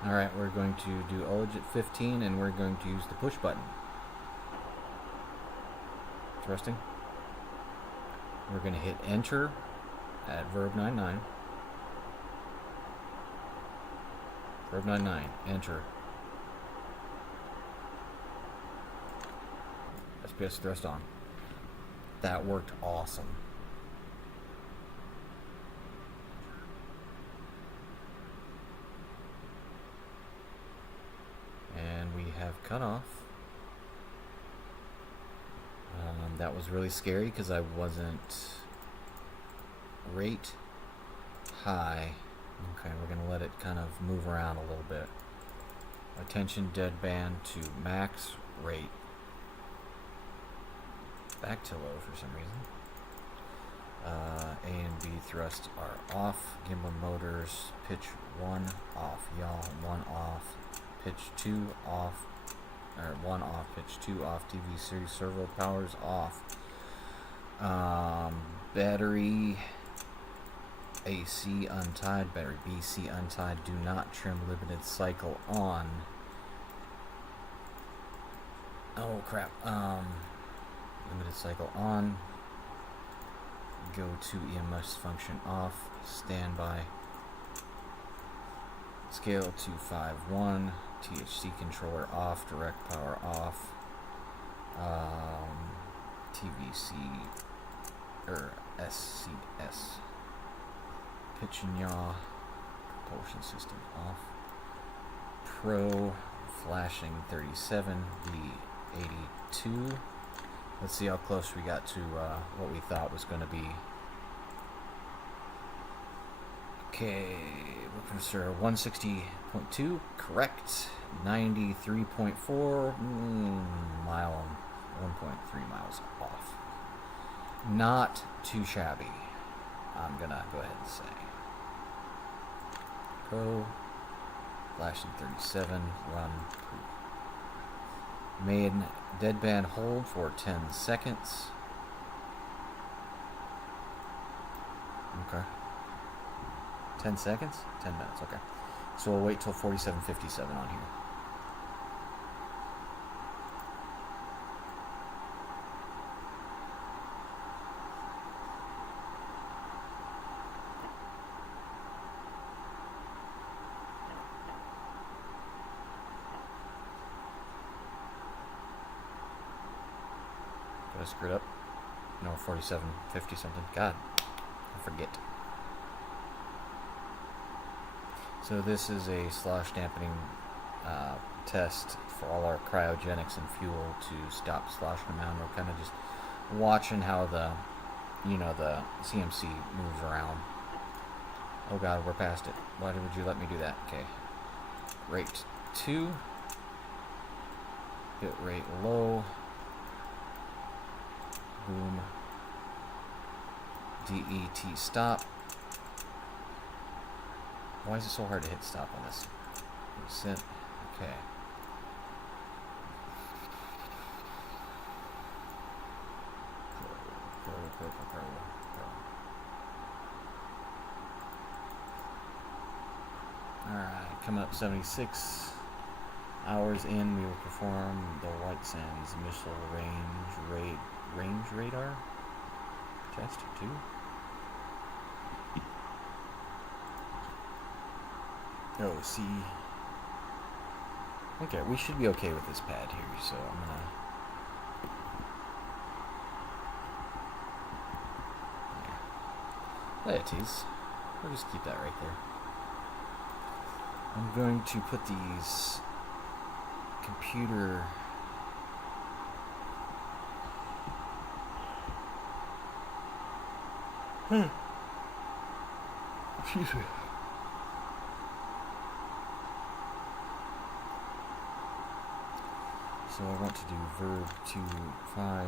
Alright, we're going to do ullage at 15 and we're going to use the push button. Thrusting. We're going to hit enter at verb 99. Verb 99, enter. SPS thrust on. That worked awesome. Have cut off. That was really scary because I wasn't rate high. Okay, we're going to let it kind of move around a little bit. Attention deadband to max rate. Back to low for some reason. A and B thrust are off. Gimbal motors pitch 1 off. Yaw 1 off. Pitch 2 off. Or 1 off, pitch 2 off, TV series servo powers off. Battery AC untied, battery BC untied, do not trim, limited cycle on. Oh crap, limited cycle on. Go to EMS function off, standby. Scale 251. THC controller off. Direct power off. TVC or SPS. Pitch and yaw. Propulsion system off. Pro flashing 37. V82. Let's see how close we got to what we thought was going to be. Okay, weapon sir 160.2, correct. 93.4, mile, 1.3 miles off. Not too shabby, I'm gonna go ahead and say. Pro, flashing 37, run, proof. Made deadband hold for 10 seconds. Okay. 10 seconds? 10 minutes, okay. So we'll wait till 47:57 on here. Did I screw it up? No, 47:50 something. God, I forget. So this is a slosh dampening test for all our cryogenics and fuel to stop sloshing around. We're kind of just watching how the CMC moves around. Oh God, we're past it. Why would you let me do that? Okay. Rate 2. Bit rate low. Boom. DET stop. Why is it so hard to hit stop on this? Percent. Okay. Pro. Alright, coming up 76 hours in, we will perform the White Sands Missile Range Radar Test 2. Oh, see. Okay, we should be okay with this pad here, so I'm gonna. There it is. We'll just keep that right there. I'm going to put these computer. Excuse me. So I want to do verb to 5,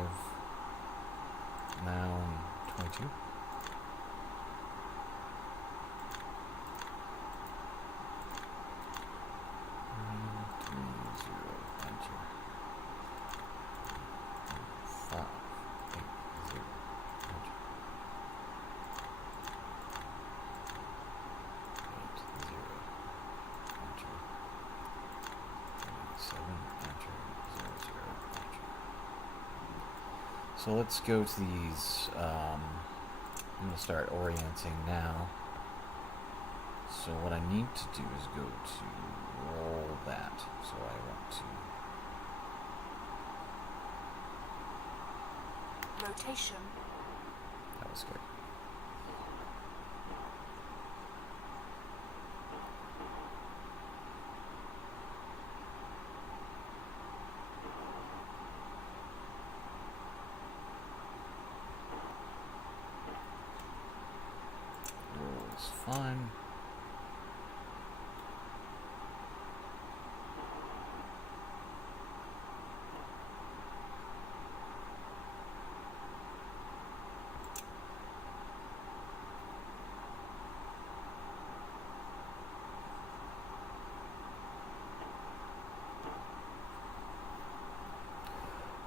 noun 22. So let's go to these, I'm going to start orienting now. So what I need to do is go to roll that. So I want to... Rotation. That was good. Fine.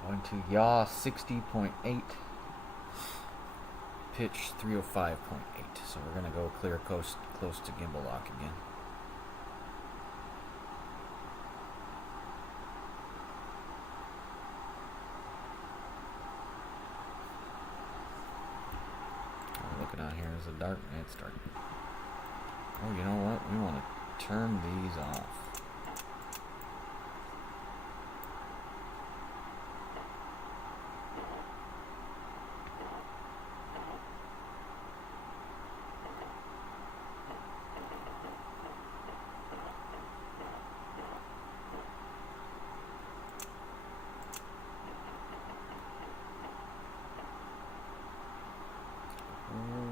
Going to yaw 60.8. Pitch 305.8, so we're going to go clear close to gimbal lock again. We're looking out here, is it dark? It's dark. Oh, you know what? We want to turn these off.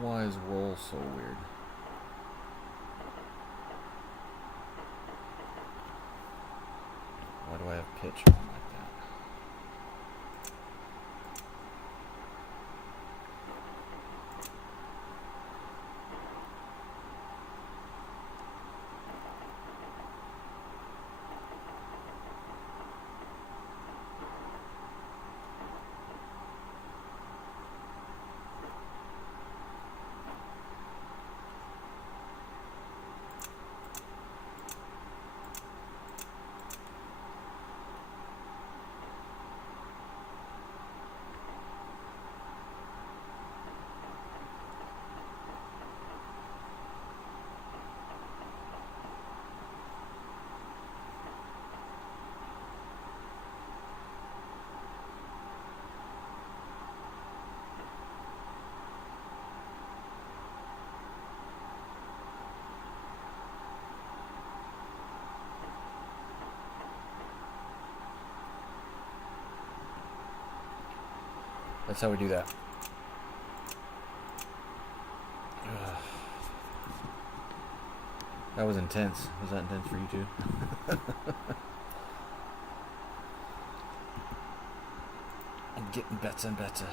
Why is roll so weird? Why do I have pitch on like that? That's how we do that. Ugh. That was intense. Was that intense for you too? I'm getting better and better.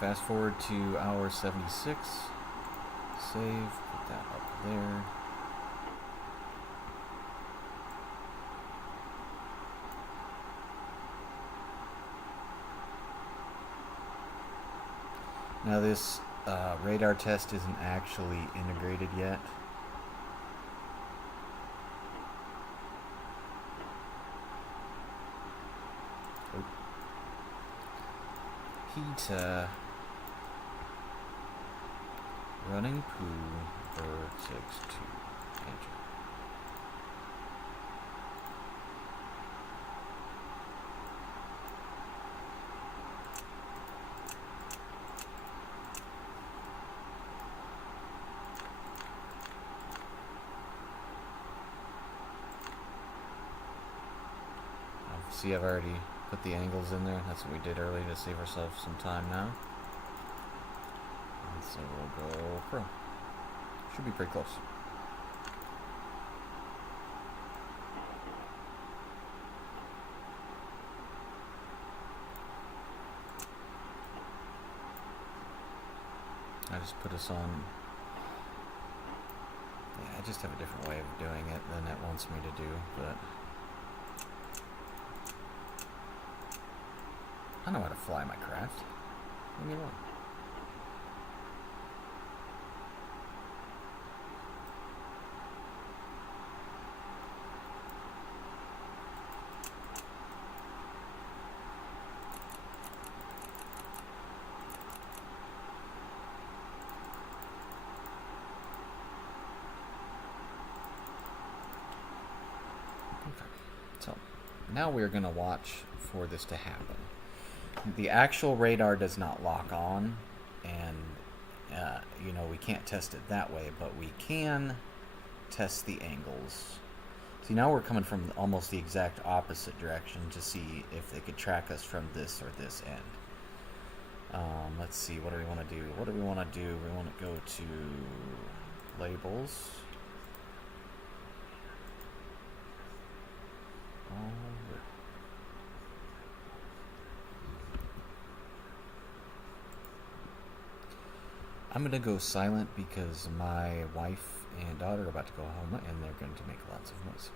Fast forward to hour 76. Save, put that up there. Now this radar test isn't actually integrated yet. Heater. Running poo, bird 6-2. Enter. See, I've already put the angles in there. That's what we did earlier to save ourselves some time now. And so we'll go pro. Should be pretty close. I just put us on. Yeah, I just have a different way of doing it than it wants me to do, but I know how to fly my craft. Leave me alone. So now we're going to watch for this to happen. The actual radar does not lock on, and we can't test it that way, but we can test the angles. See, now we're coming from almost the exact opposite direction to see if they could track us from this or this end. Let's see, what do we want to do? What do we want to do? We want to go to labels. I'm gonna go silent because my wife and daughter are about to go home, and they're going to make lots of noise.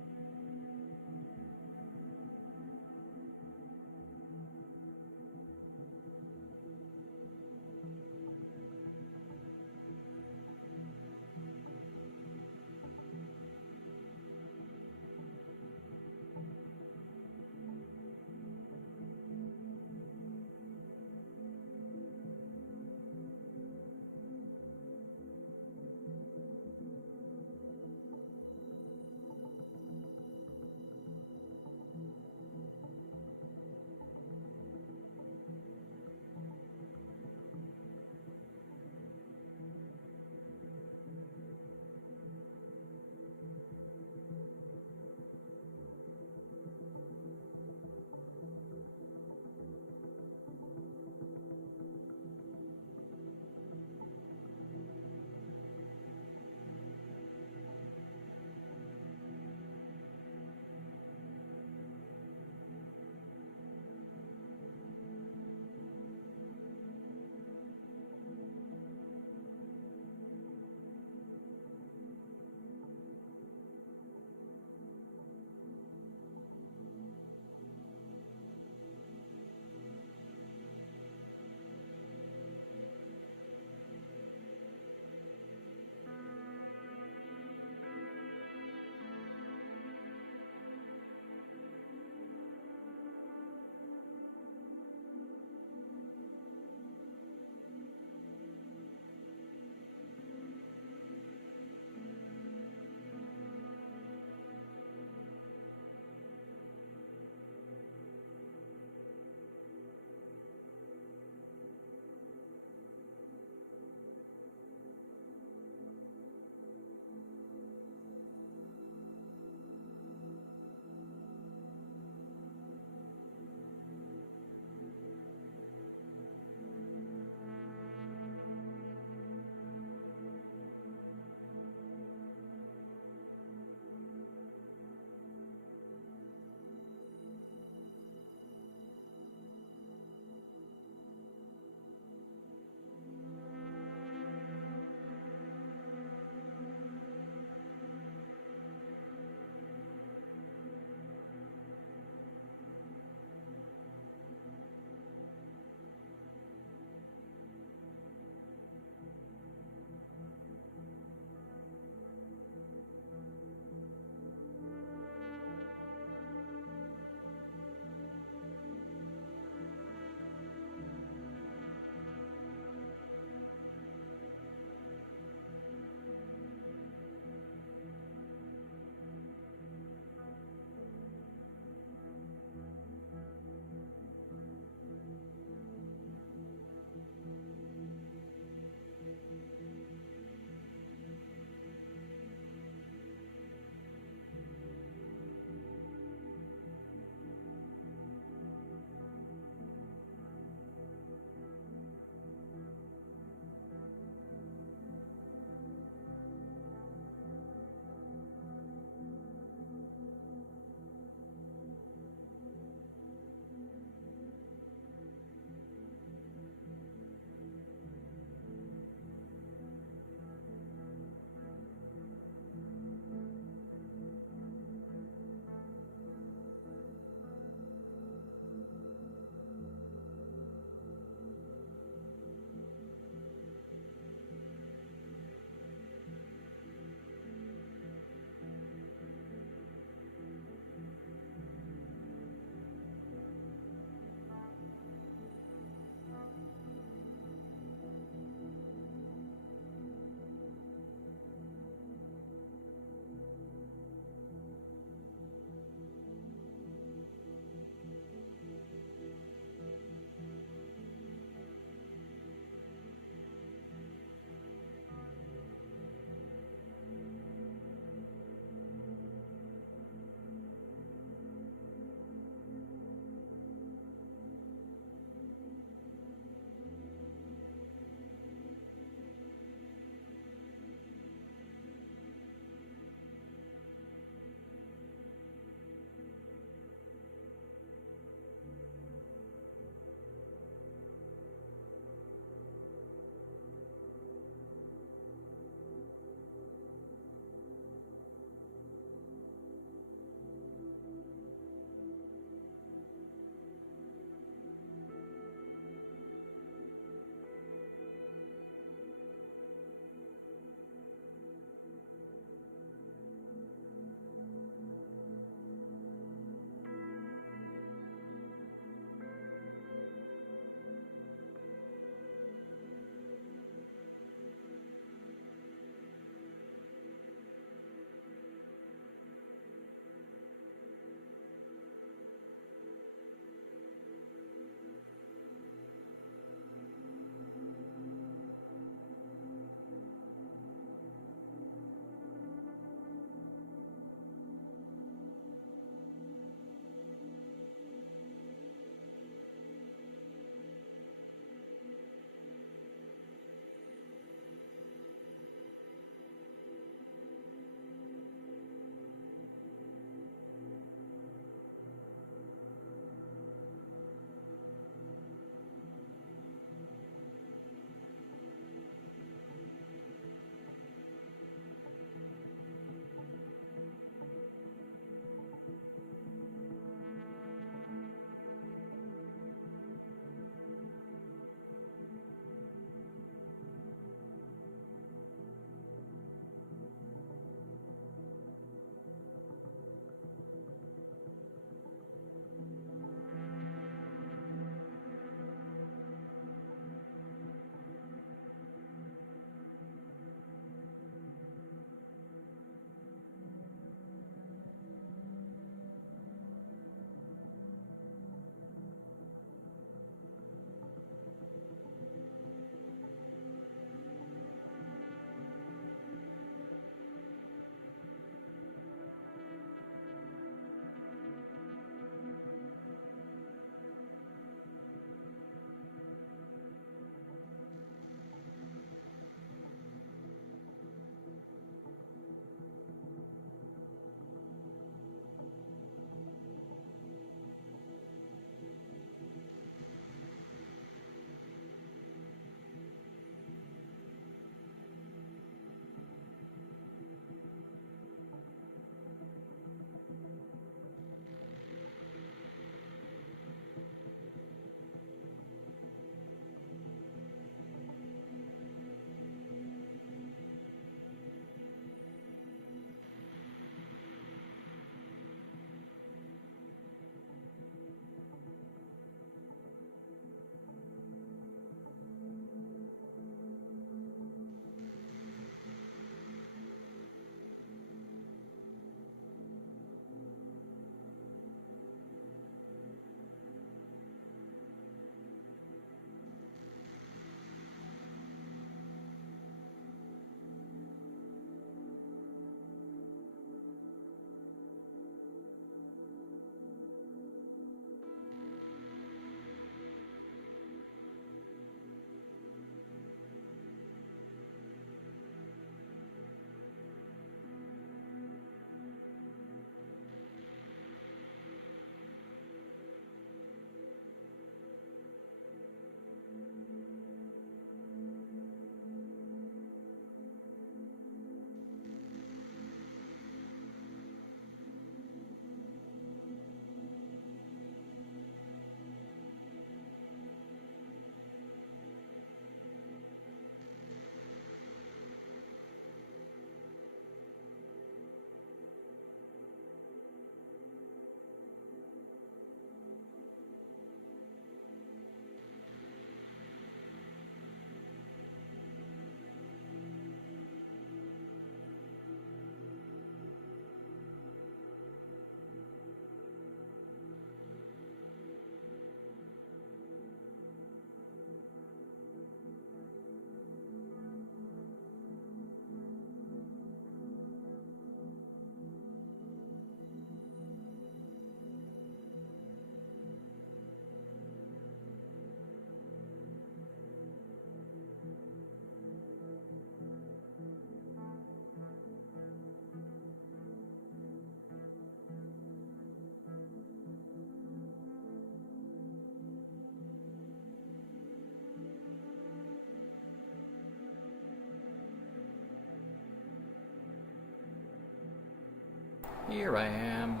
Here I am.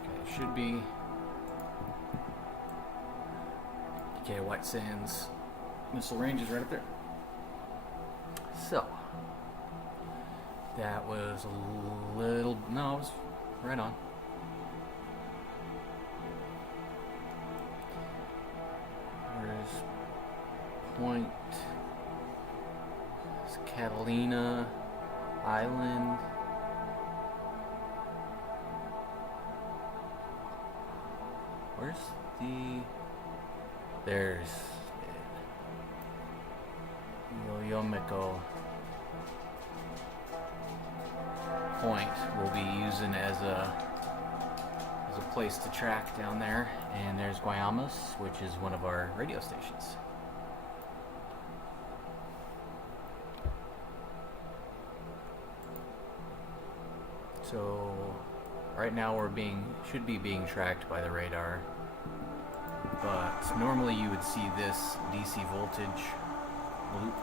Okay, should be. Okay, White Sands missile range is right up there. So, that was a little. No, it was right on. There's Point. It's Catalina Island. Where's the... There's Yoyomiko Point we'll be using as a place to track down there. And there's Guaymas, which is one of our radio stations. So right now should be being tracked by the radar, but normally you would see this DC voltage loop,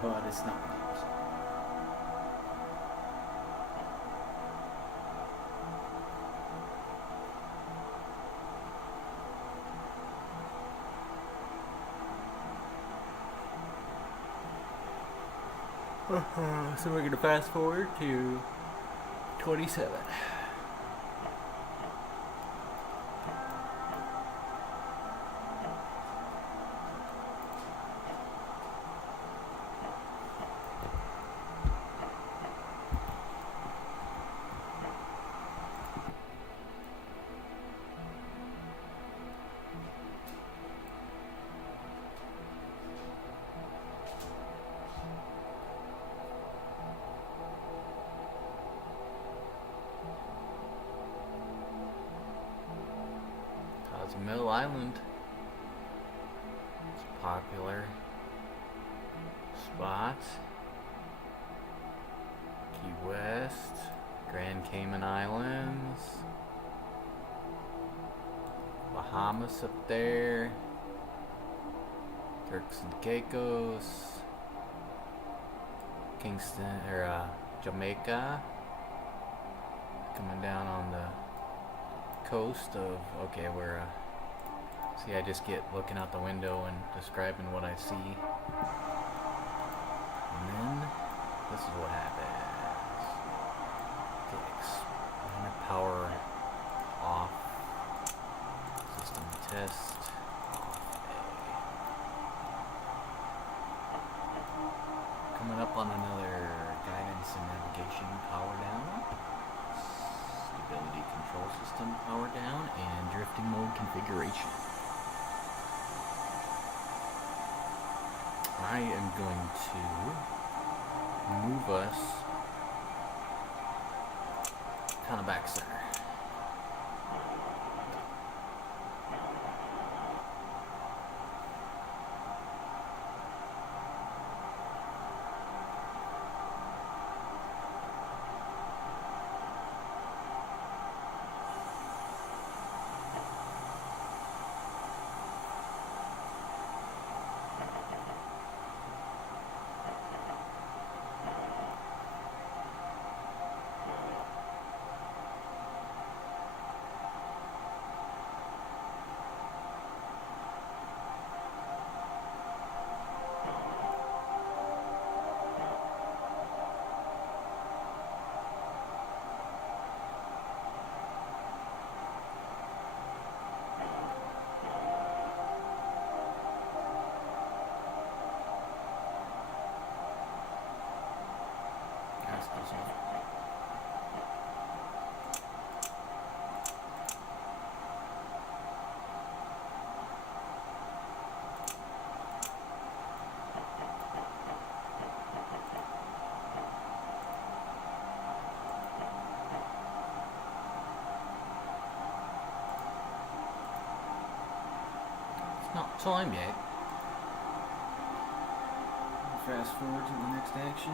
but it's not. So we're going to fast forward to 27. Middle Island. It's a popular spot. Key West, Grand Cayman Islands, Bahamas up there, Turks and Caicos, Kingston or Jamaica. Coming down on the coast of we're see, I just get looking out the window and describing what I see. And then, this is what happens. Power off. System test. Coming up on another guidance and navigation power down. Stability control system power down and drifting mode configuration. I am going to move us kind of back center. Not time yet. Fast forward to the next action.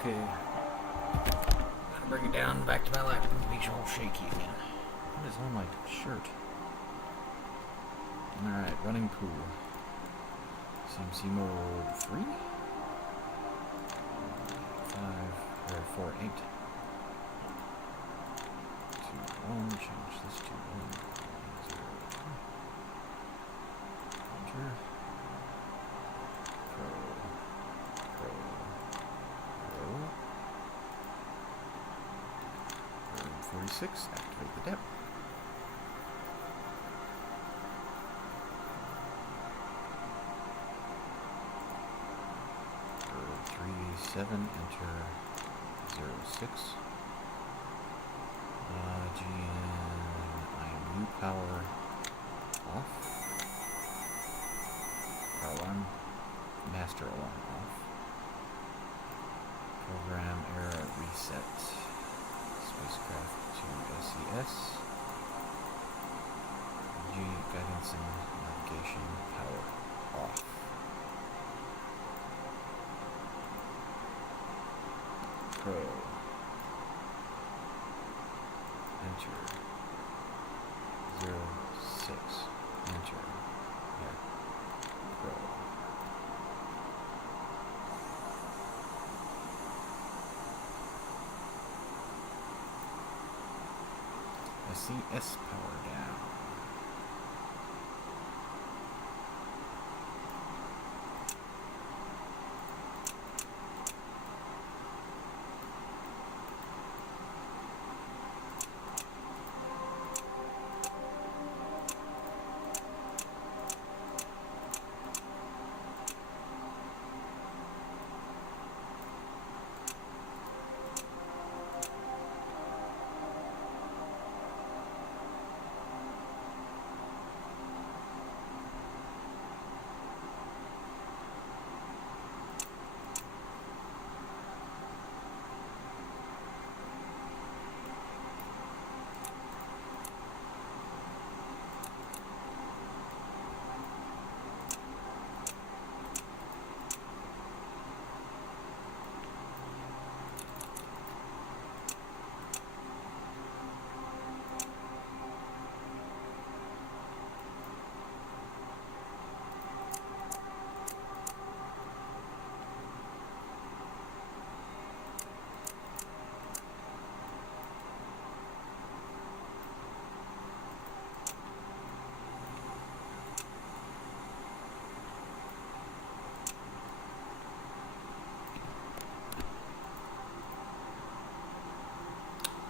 Okay. Gotta bring it down back to my lap. It makes you all shaky again. What is on my shirt? Alright, running pool. CMC mode 3? 4, 8. 2, 1. Change this to 1. 0. Enter. Pro. 46. Activate the depth. Pro 37. Enter 06. GNIMU power off. Power alarm. Master alarm off. Program error reset. Spacecraft to SES. G guidance and navigation power off. Pro. Enter. 06. Enter. Yeah. Pro. SES power down.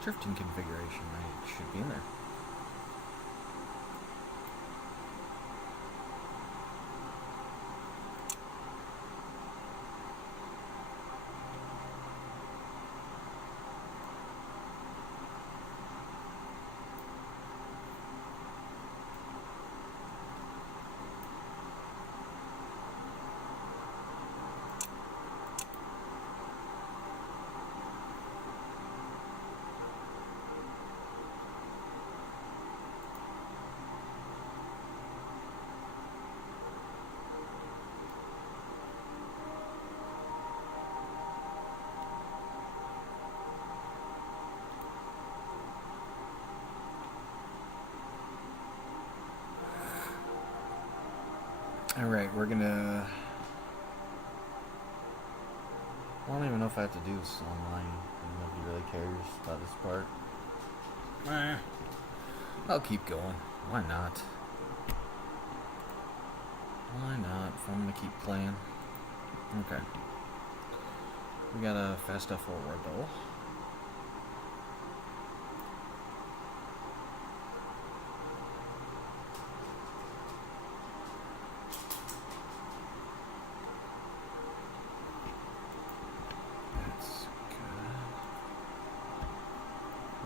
Drifting configuration, right? Should be in there. Alright, we're gonna... I don't even know if I have to do this online. Nobody really cares about this part. I'll keep going. Why not? Why not? If I'm gonna keep playing. Okay. We got a fast forward though.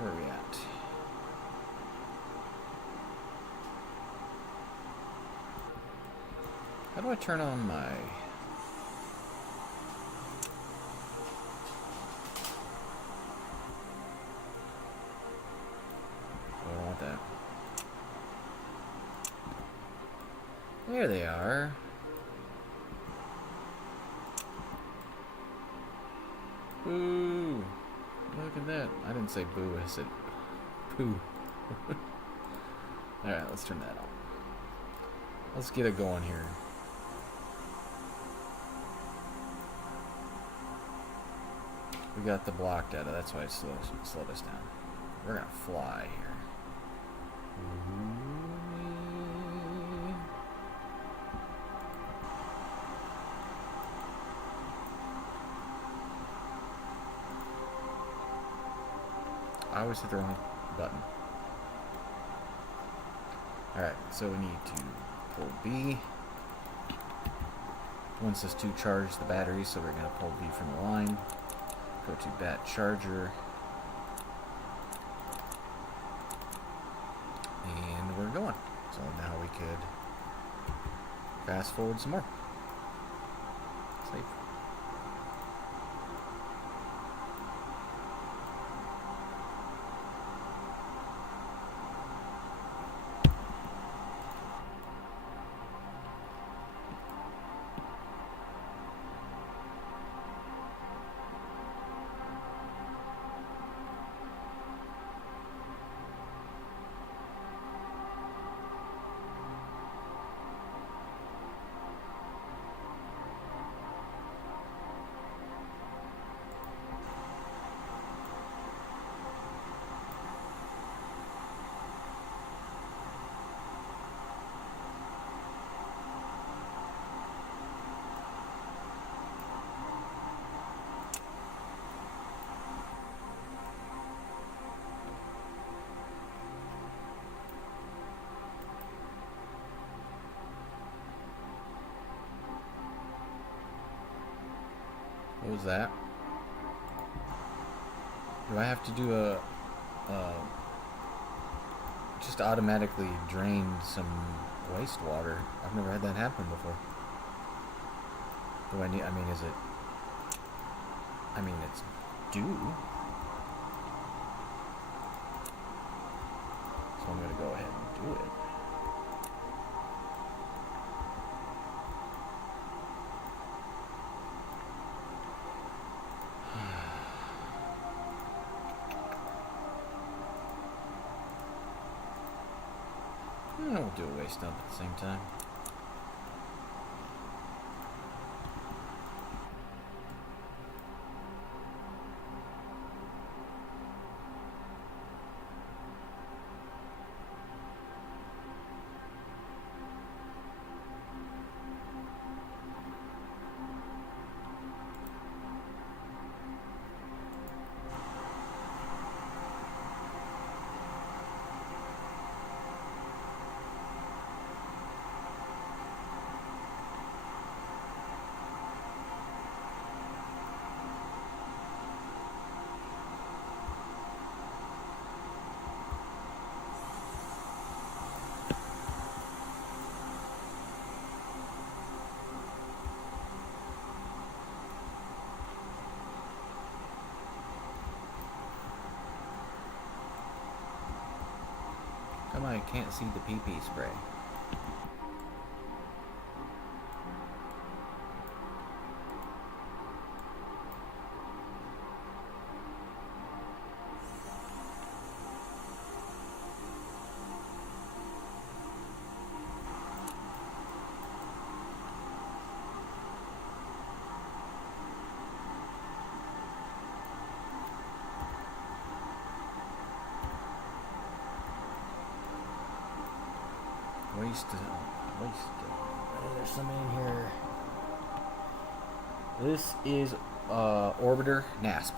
Where are we at? How do I turn on my... Oh, I don't want that. There they are. Boo! Look at that. I didn't say boo, I said poo. Alright, let's turn that on. Let's get it going here. We got the block data, that's why it slowed us down. We're gonna fly here. I always hit the wrong button. Alright, so we need to pull B. Wants us to charge the battery, so we're going to pull B from the line. Go to bat charger. And we're going. So now we could fast forward some more. Save. What was that? Do I have to do a just automatically drain some wastewater? I've never had that happen before. Do I need, I mean, is it, I mean, it's due. So I'm going to go ahead and do it. We'll do a waste dump at the same time. Come on, I can't see the pee-pee spray. There's some in here. This is orbiter NASSP.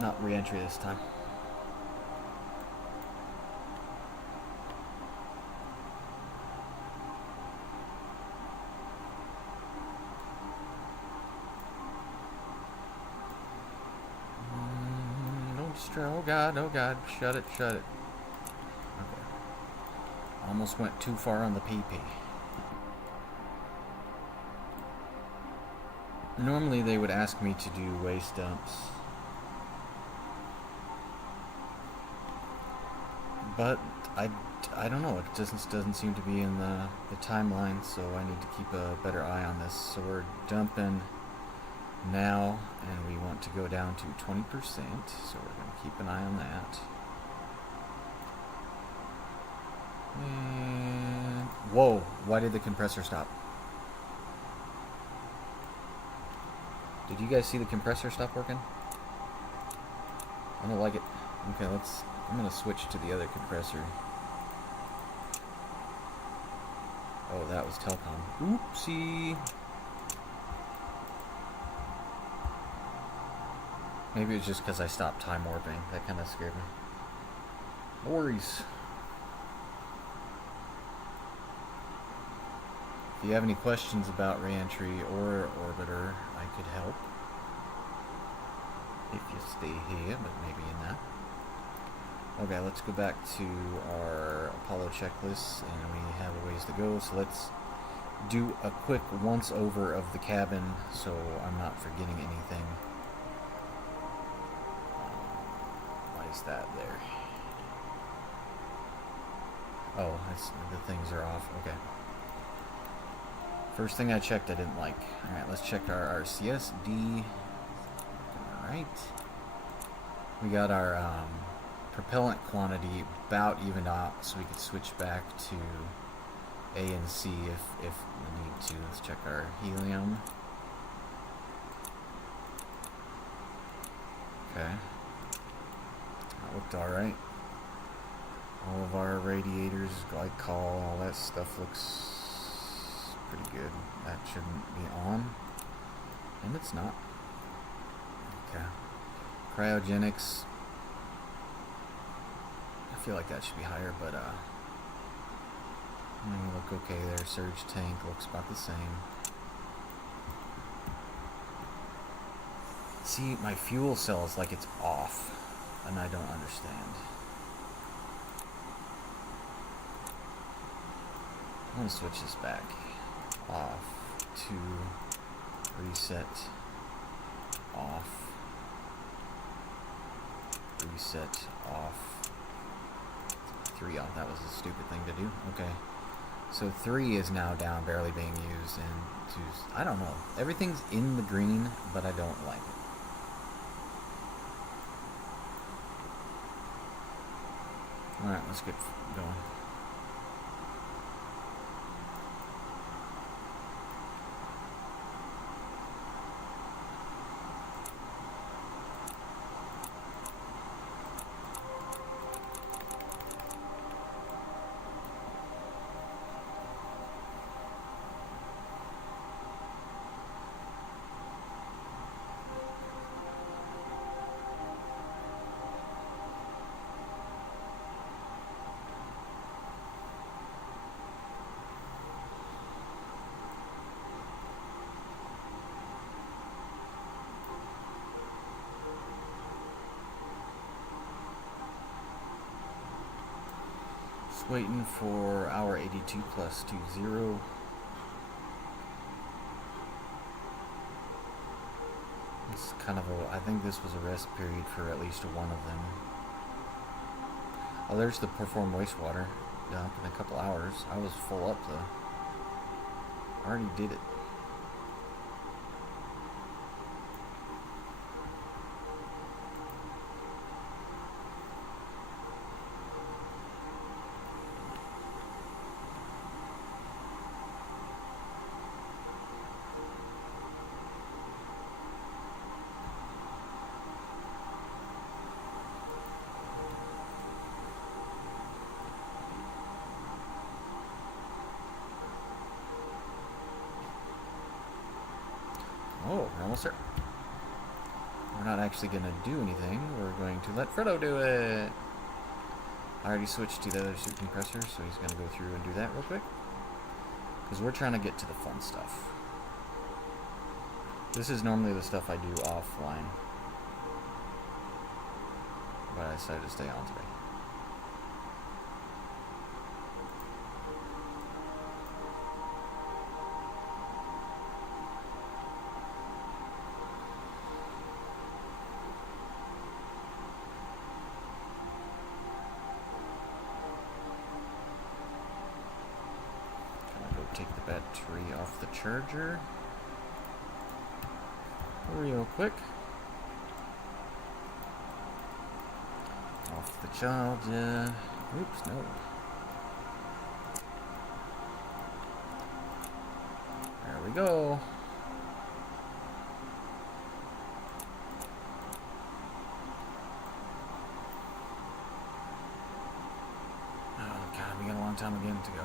Not re-entry this time. Oh God, shut it. Okay. Almost went too far on the PP. Normally they would ask me to do waste dumps. but I don't know. It just doesn't seem to be in the timeline, so I need to keep a better eye on this. So we're dumping now, and we want to go down to 20%, so we're going to keep an eye on that. And whoa, why did the compressor stop? Did you guys see the compressor stop working? I don't like it. Okay, I'm going to switch to the other compressor. Oh, that was telecom. Oopsie. Maybe it was just because I stopped time warping. That kind of scared me. No worries. If you have any questions about reentry or orbiter, I could help. If you stay here, but maybe not. Okay, let's go back to our Apollo checklist, and we have a ways to go. So let's do a quick once over of the cabin, so I'm not forgetting anything. Why is that there? Oh, the things are off. Okay. First thing I checked, I didn't like. All right, let's check our RCSD. All right. We got our propellant quantity about evened out, so we could switch back to A and C if we need to. Let's check our helium. Okay. That looked alright. All of our radiators, glycol, all that stuff looks pretty good. That shouldn't be on. And it's not. Okay. Cryogenics. I feel like that should be higher, but look okay there. Surge tank looks about the same. See, my fuel cell is like it's off, and I don't understand. I'm gonna switch this back. Off to reset. Off. Reset. Off. 3 off. That was a stupid thing to do. Okay. So 3 is now down, barely being used, and 2's, I don't know. Everything's in the green, but I don't like it. Alright, let's get going. Waiting for hour 82 plus 20. It's kind of I think this was a rest period for at least one of them. Oh, there's the perform wastewater dump in a couple hours. I was full up though. I already did it. Oh, we're almost there. We're not actually going to do anything. We're going to let Frodo do it. I already switched to the other suit compressor, so he's going to go through and do that real quick. Because we're trying to get to the fun stuff. This is normally the stuff I do offline. But I decided to stay on today. battery off the charger real quick. Off the charger. Oops, no. There we go. Oh god, we got a long time again to go.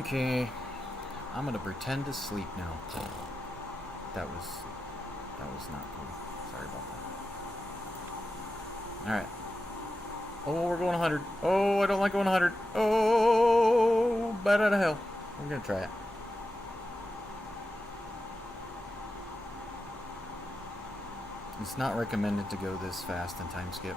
Okay, I'm gonna pretend to sleep now. That was not cool. Sorry about that. Alright. Oh, we're going 100. Oh, I don't like going 100. Oh, bad out of hell. I'm gonna try it. It's not recommended to go this fast in time skip.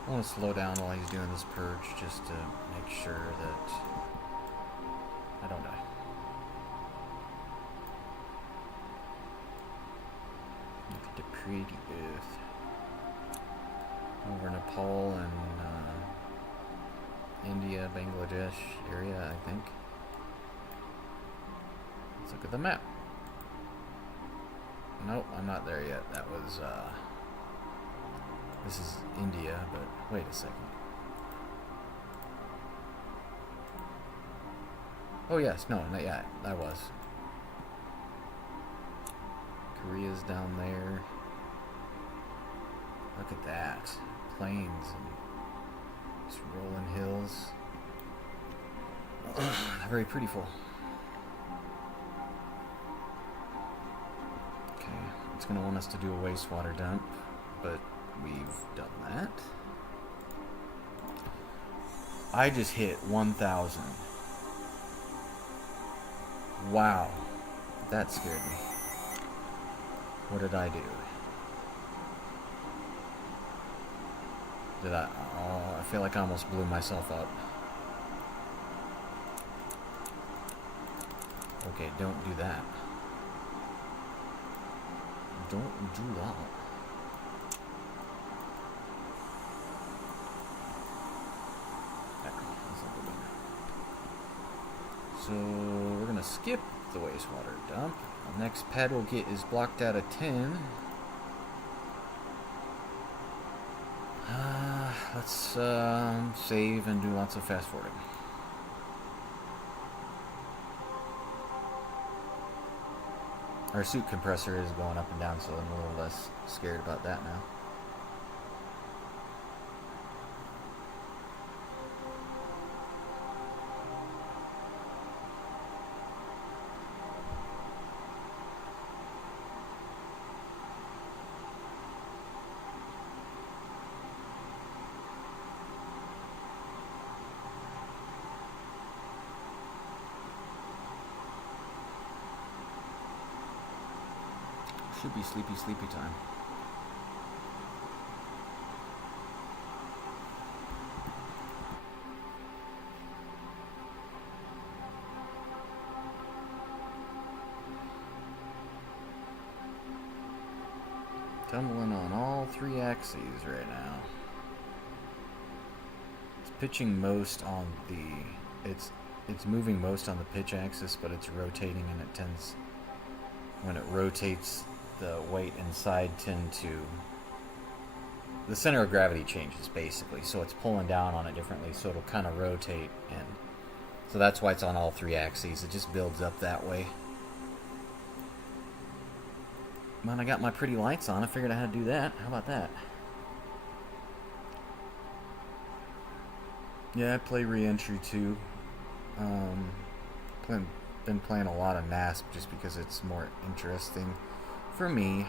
I want to slow down while he's doing this purge just to make sure that I don't die. Look at the pretty earth. Over Nepal and India, Bangladesh area, I think. Let's look at the map. Nope, I'm not there yet. That was, this is India, but wait a second. Oh yes, no, not yet. I was. Korea's down there. Look at that. Plains and just rolling hills. Very prettyful. Okay, it's going to want us to do a wastewater dump, but we've done that. I just hit 1,000. Wow. That scared me. What did I do? Oh, I feel like I almost blew myself up. Okay, don't do that. Don't do that. So we're gonna skip the wastewater dump. The next pad we'll get is blocked out of 10. Let's save and do lots of fast forwarding. Our suit compressor is going up and down, so I'm a little less scared about that now. Should be sleepy time. Tumbling on all 3 axes right now. It's pitching most on the... It's moving most on the pitch axis, but it's rotating, and it tends... When it rotates, the weight inside the center of gravity changes, basically, so it's pulling down on it differently, so it'll kind of rotate, and so that's why it's on all 3 axes. It just builds up that way. Man, I got my pretty lights on. I figured out how to do that. How about that? Yeah, I play re-entry too. Been playing a lot of NASSP just because it's more interesting for me.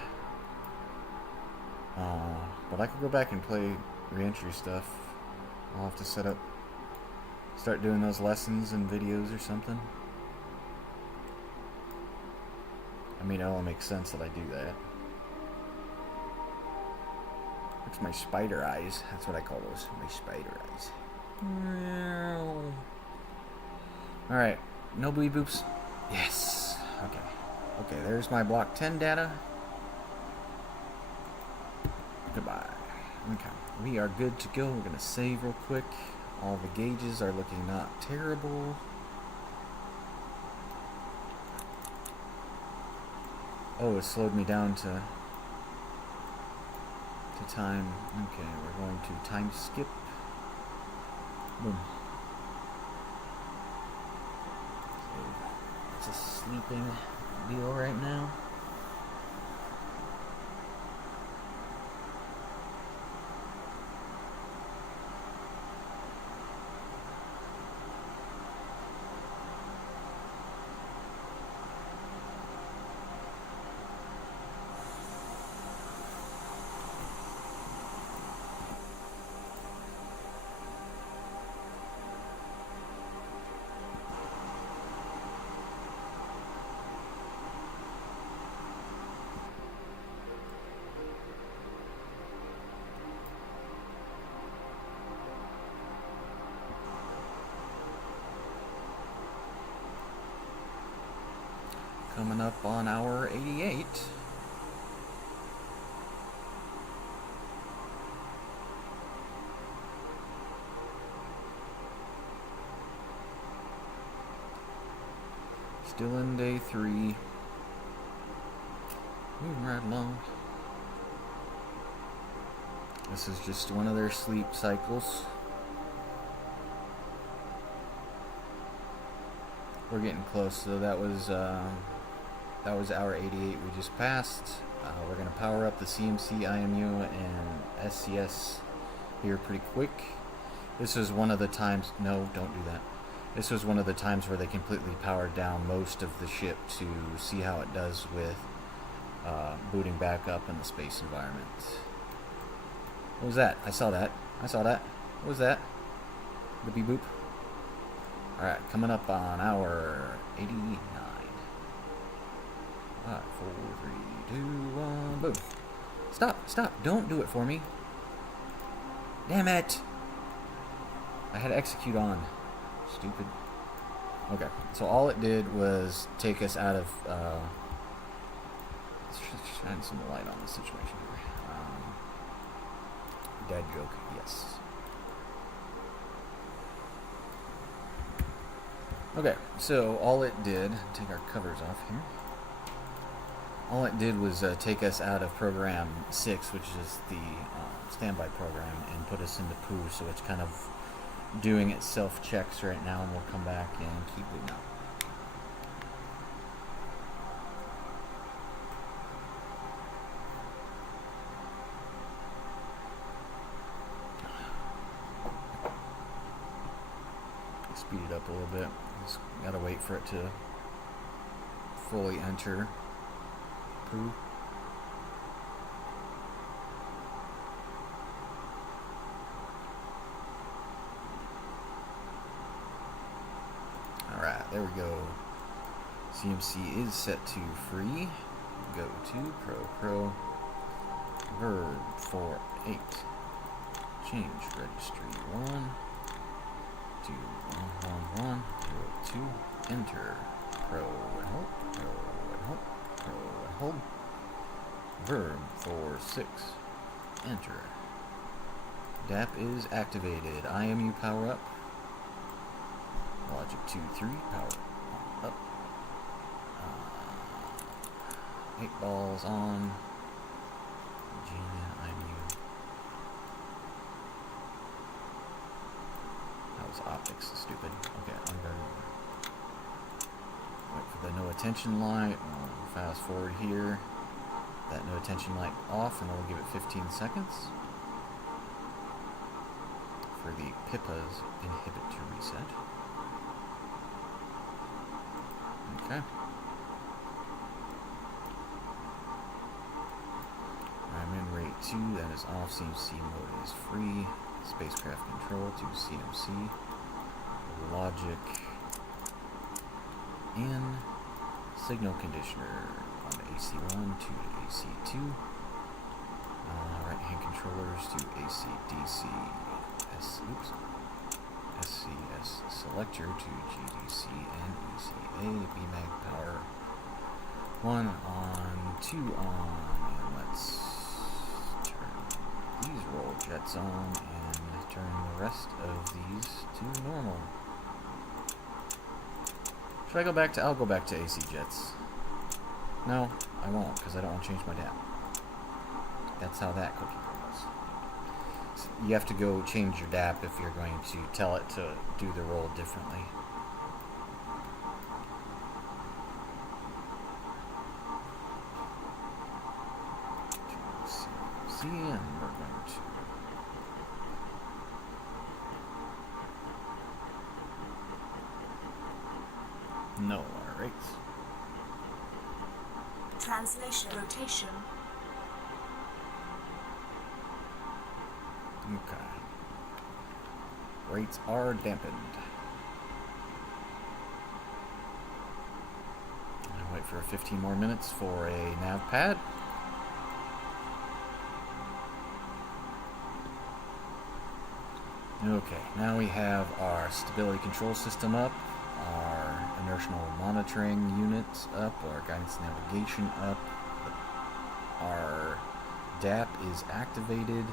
But I could go back and play re-entry stuff. I'll have to start doing those lessons and videos or something. I mean, it all makes sense that I do that. It's my spider eyes. That's what I call those. My spider eyes. Alright. No bleed boops. Yes. Okay. Okay, there's my block 10 data. Goodbye. Okay. We are good to go. We're going to save real quick. All the gauges are looking not terrible. Oh, it slowed me down to time. Okay, we're going to time skip. Boom. It's a sleeping deal right now. Coming up on hour 88. Still in day 3. Moving right along. This is just one of their sleep cycles. We're getting close, so that was hour 88 we just passed. We're going to power up the CMC, IMU, and SCS here pretty quick. This was one of the times... No, don't do that. This was one of the times where they completely powered down most of the ship to see how it does with booting back up in the space environment. What was that? I saw that. What was that? The beep boop. Alright, coming up on hour 89. 5, 4, 3, 2, 1, boom. Stop. Don't do it for me. Damn it. I had execute on. Stupid. Okay, so all it did was take us out of, let's shine some light on this situation here. Dad joke, yes. Okay, so all it did, take our covers off here. All it did was take us out of program 6, which is the standby program, and put us into Poo, so it's kind of doing its self-checks right now, and we'll come back and keep it up. Speed it up a little bit. Just gotta wait for it to fully enter Poo. Alright, there we go. CMC is set to free. Go to Pro verb for 8. Change registry 1 to 111 02. Enter Pro and hold. Verb for 6. Enter. DAP is activated. IMU power up. Logic 2, 3, power up. 8 balls on. Genius, IMU. That was optics, stupid. Okay, I'm gonna wait for the no attention light. We'll fast forward here. That no attention light off, and then we'll give it 15 seconds for the PIPA's inhibit to reset. Okay. I'm in rate 2, that is off. CMC mode is free. Spacecraft control to CMC. Logic in. Signal conditioner on AC1 to AC2. Right hand controllers to AC/DC. SCS selector to GDC and ECA. BMAG power 1 on, 2 on, and let's turn these roll jets on and turn the rest of these to normal. Should I go back to? I'll go back to AC jets. No, I won't, because I don't want to change my DAP. That's how that cookie crumbles. So you have to go change your DAP if you're going to tell it to do the roll differently. See, and we're going to no our rates. Translation rotation. Okay. Rates are dampened. I wait for 15 more minutes for a nav pad. Okay, now we have our stability control system up, our inertial monitoring units up, our guidance navigation up, our DAP is activated.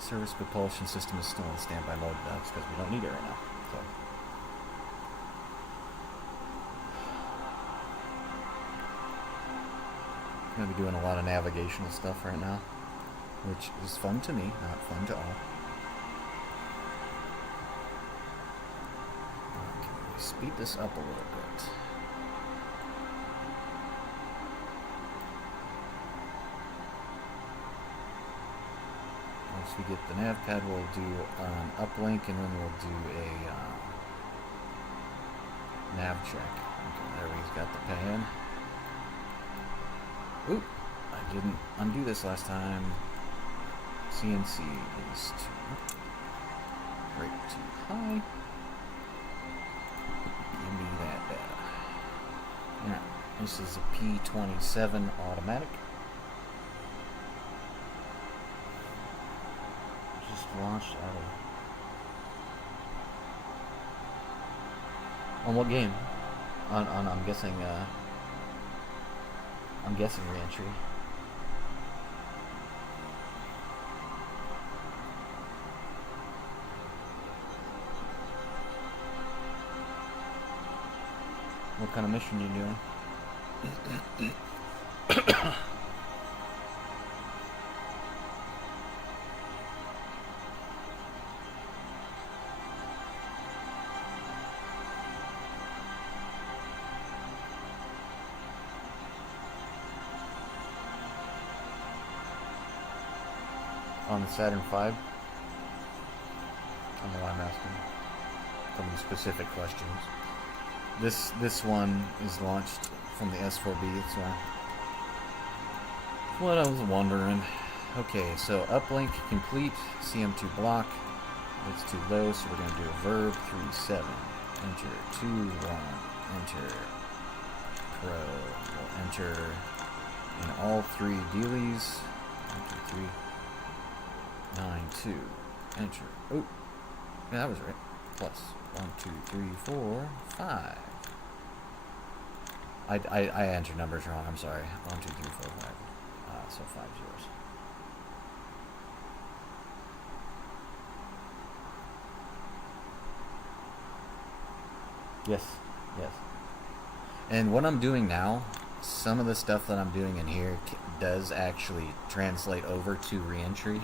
Service propulsion system is still in standby mode. That's because we don't need it right now. So. I'm going to be doing a lot of navigational stuff right now, which is fun to me, not fun to all. Okay, speed this up a little bit. Once we get the nav pad, we'll do an uplink, and then we'll do a nav check. Okay, there he's got the pan. Oop, I didn't undo this last time. CNC is rate too high. Give me that data. Now, this is a P27 automatic. Launched out of on what game? On I'm guessing re-entry. kind of mission you're doing. On the Saturn V? I don't know why I'm asking some of the specific questions. This one is launched from the S4B, so what I was wondering. Okay, so uplink complete, CM2 block. It's too low, so we're going to do a verb 3-7. Enter 2-1. Enter pro. We'll enter in all three dealies. 1, 2, 3. 9-2. Enter. Oh, yeah, that was right. Plus 1, 2, 3, 4, 5. I entered numbers wrong. I'm sorry. 1, 2, 3, 4, 5. So 5 zeros. Yes. Yes. And what I'm doing now, some of the stuff that I'm doing in here does actually translate over to reentry.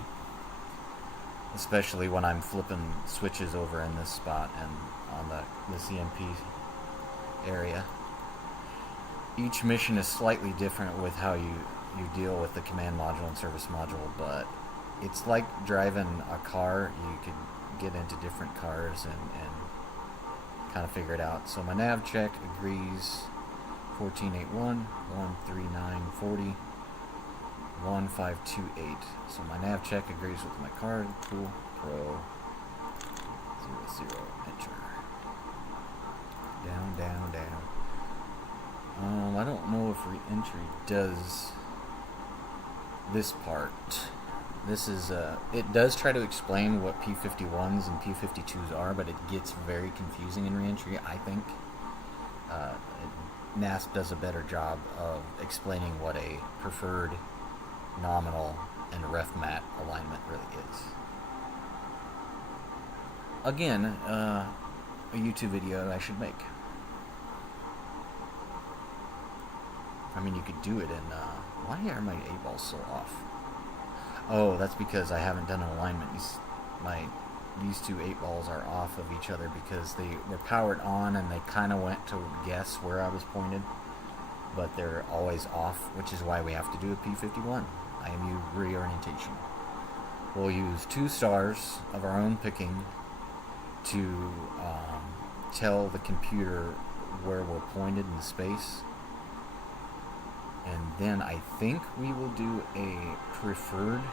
Especially when I'm flipping switches over in this spot and on the CMP area. Each mission is slightly different with how you deal with the command module and service module, but it's like driving a car. You could get into different cars and kind of figure it out. So my nav check agrees 1481, 13940. 1528. So my nav check agrees with my card. Cool. Pro 00. Enter. Down, down, down. I don't know if re-entry does this part. This is it does try to explain what P51s and P52s are, but it gets very confusing in re-entry, I think. NASSP does a better job of explaining what a preferred nominal and ref mat alignment really is. Again, a YouTube video I should make. I mean, you could do it in, why are my 8-balls so off? Oh, that's because I haven't done an alignment. These two 8-balls are off of each other because they were powered on and they kind of went to guess where I was pointed, but they're always off, which is why we have to do a P51. IMU reorientation. We'll use 2 stars of our own picking to tell the computer where we're pointed in space. And then I think we will do a preferred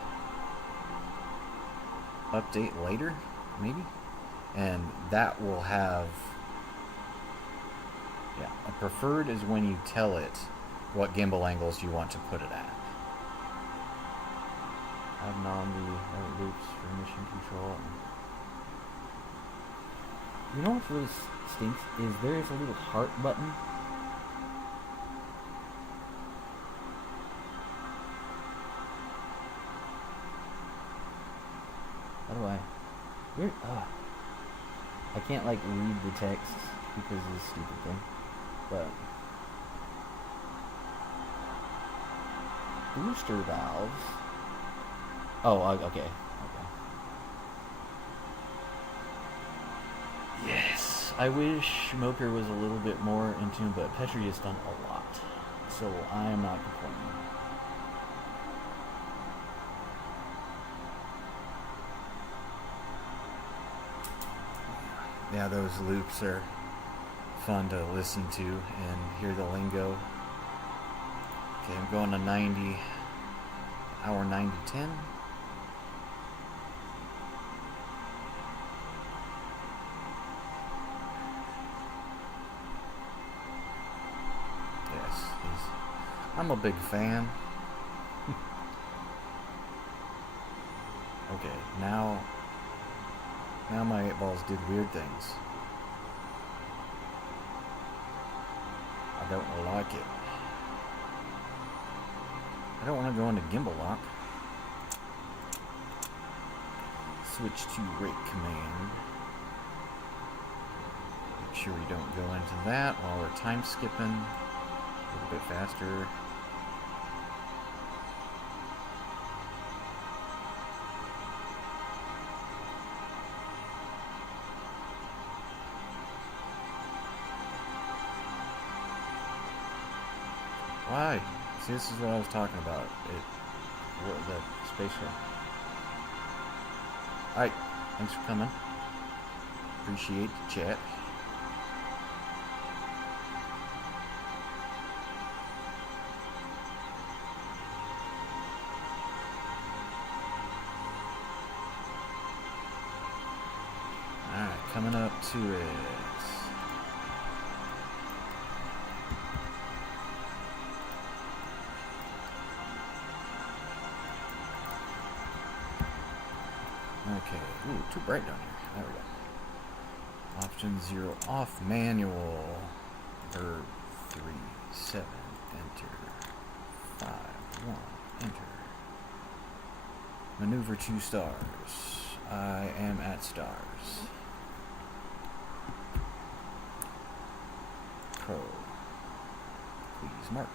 update later, maybe? And that will have... Yeah, a preferred is when you tell it what gimbal angles you want to put it at. Have non-the loops for mission control. You know what really stinks is there's a little heart button. How do I? I can't like read the text because of this stupid thing. But booster valves. Oh, okay. Yes, I wish Smoker was a little bit more in tune, but Petri has done a lot, so I am not complaining. Yeah, those loops are fun to listen to and hear the lingo. Okay, I'm going to 90, hour 90-10. Yes, I'm a big fan. Okay, now my 8-balls did weird things. I don't like it. I don't want to go into gimbal lock. Switch to rate command. Make sure we don't go into that while we're time skipping. A little bit faster. Why? See, this is what I was talking about. The spaceship. Alright, thanks for coming. Appreciate the chat. Alright, coming up to it. Okay, ooh, too bright down here. There we go. Option 0 off, manual. Verb 3, 7, enter. 5, 1, enter. Maneuver 2 stars. I am at stars. Pro. Please mark.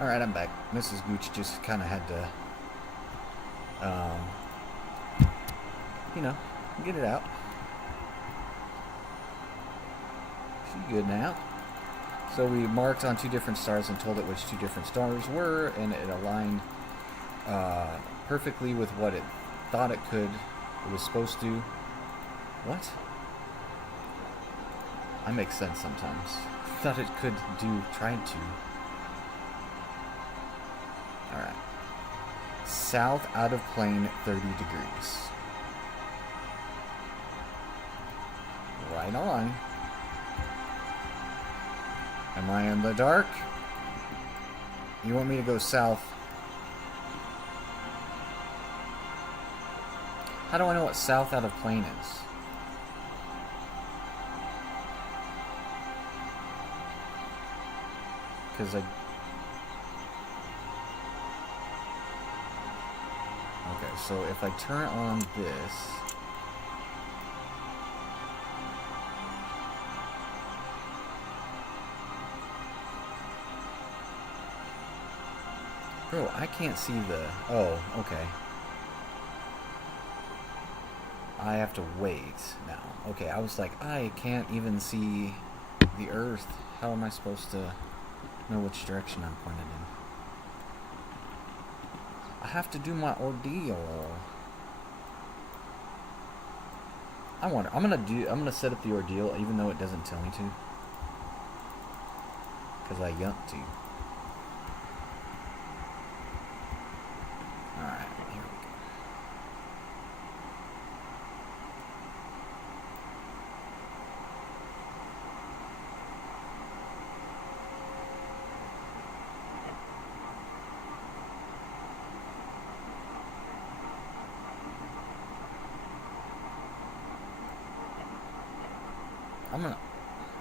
Alright, I'm back. Mrs. Gooch just kind of had to, get it out. She's good now. So we marked on 2 different stars and told it which 2 different stars were, and it aligned perfectly with what it thought it was supposed to. What? I make sense sometimes. Thought it could do, tried to. Alright. South out of plane 30 degrees. Right on. Am I in the dark? You want me to go south? How do I know what south out of plane is? Because okay, so if I turn on this, bro, I can't see the, oh, okay. I have to wait now. Okay, I was like, I can't even see the earth. How am I supposed to know which direction I'm pointed in? I have to do my ordeal. I wonder. I'm gonna set up the ordeal even though it doesn't tell me to, because I yumped to. All right, here we go.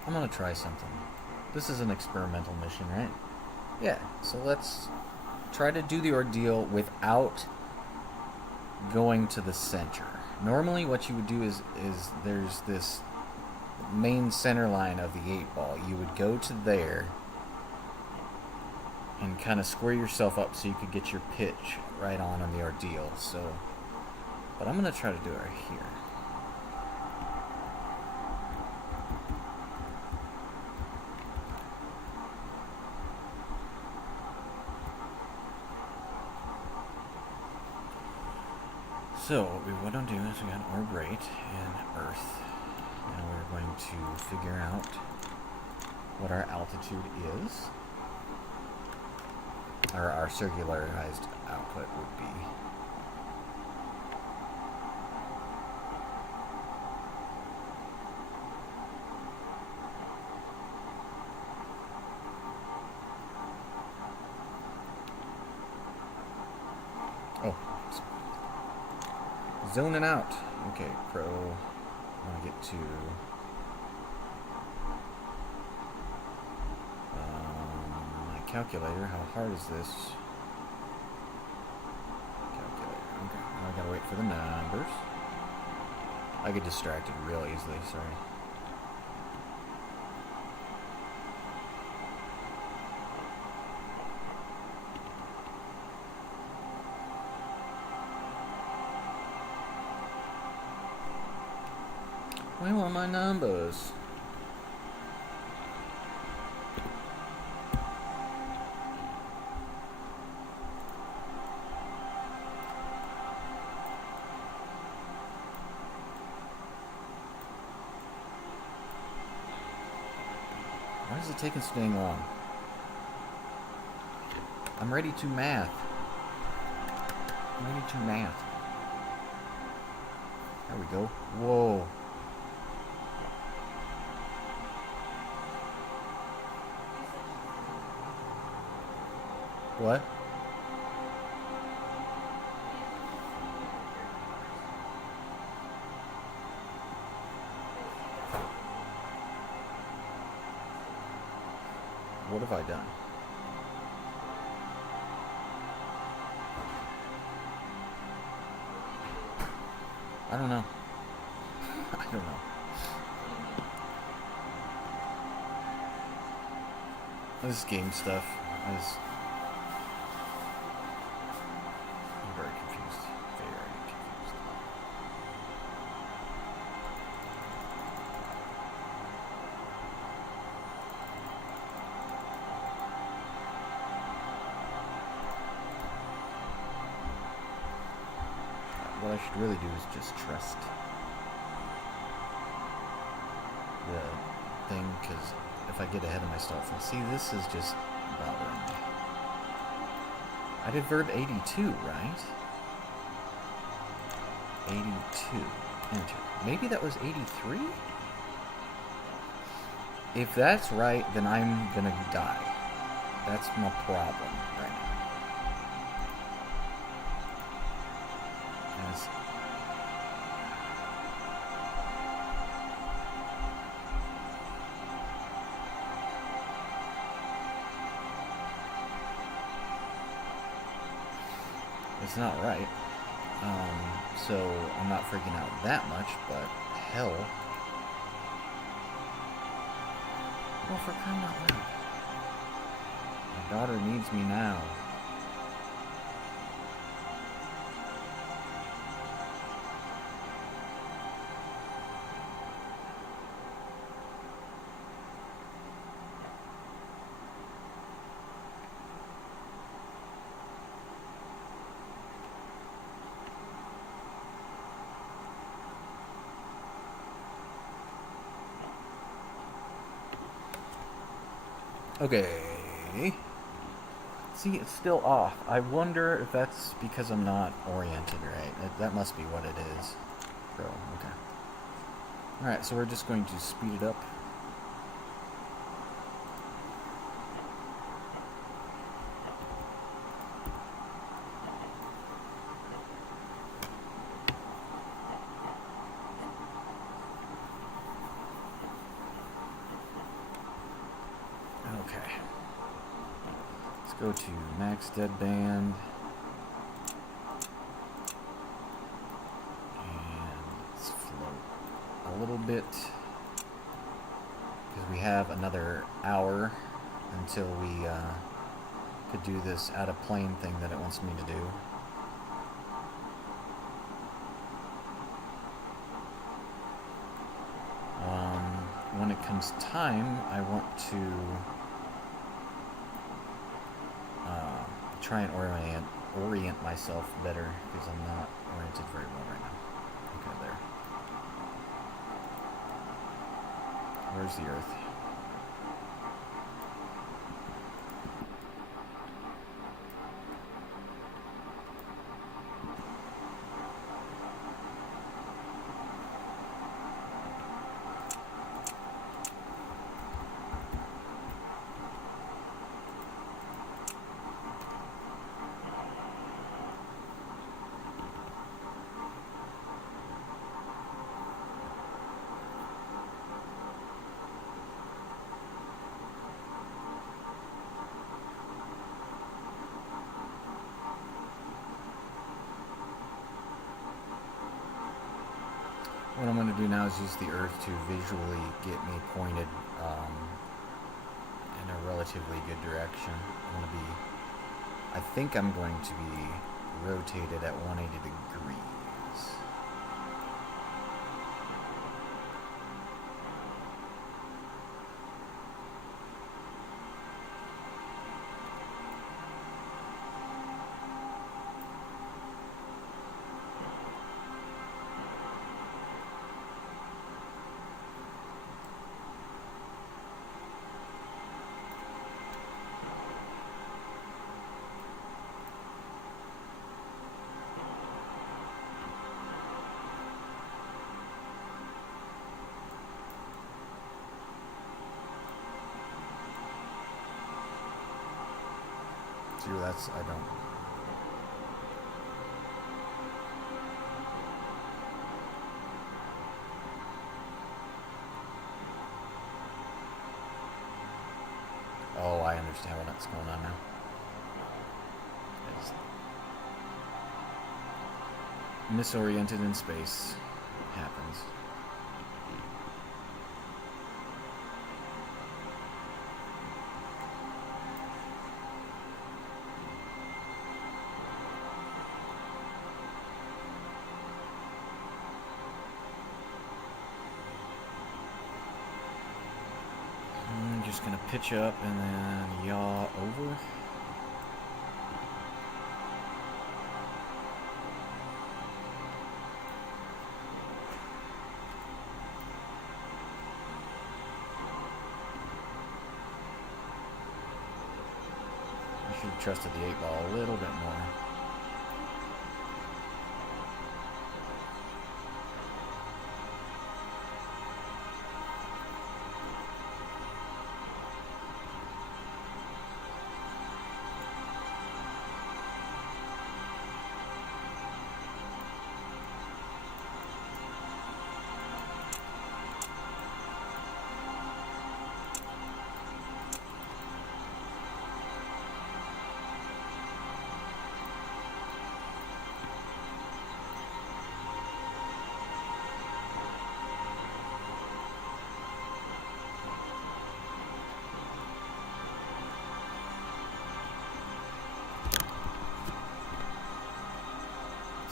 I'm gonna try something. This is an experimental mission, right? Yeah, so let's try to do the ordeal without going to the center. Normally what you would do is there's this main center line of the 8-ball. You would go to there and kind of square yourself up so you could get your pitch right on the ordeal. So, but I'm gonna try to do it right here. So, what we want to do is we got orb rate and Earth. Now we're going to figure out what our altitude is. Or our circularized output would be. Oh. Zoning out. Okay, Pro. I want to get to my calculator. How hard is this? Calculator. Okay, now I gotta wait for the numbers. I get distracted real easily, sorry. Where are my numbers? Why is it taking so dang long? I'm ready to math. I'm ready to math. There we go. Whoa. What? What have I done? I don't know. I don't know. This game stuff is... I'm very confused. Very confused. What I should really do is just trust. because if I get ahead of myself, and see, this is just bothering me. I did verb 82, right? 82. Enter. Maybe that was 83? If that's right, then I'm gonna die. That's my problem right now. As it's not right. So I'm not freaking out that much, but hell. Well, for crying out loud. My daughter needs me now. Okay. See, it's still off. I wonder if that's because I'm not oriented right. That must be what it is. So, okay. Alright, so we're just going to speed it up. Okay. Let's go to max deadband. And let's float a little bit. Because we have another hour until we could do this out of plane thing that it wants me to do. When it comes time, I want to try and orient myself better, because I'm not oriented very well right now. Okay, there. Where's the Earth? What I'm going to do now is use the Earth to visually get me pointed in a relatively good direction. I think I'm going to be rotated at 180 degrees. See, that's, I don't. Oh, I understand what's going on now. It's misoriented in space. Happens. I'm just gonna pitch up and then yaw over. Should have trusted the 8-ball a little bit more.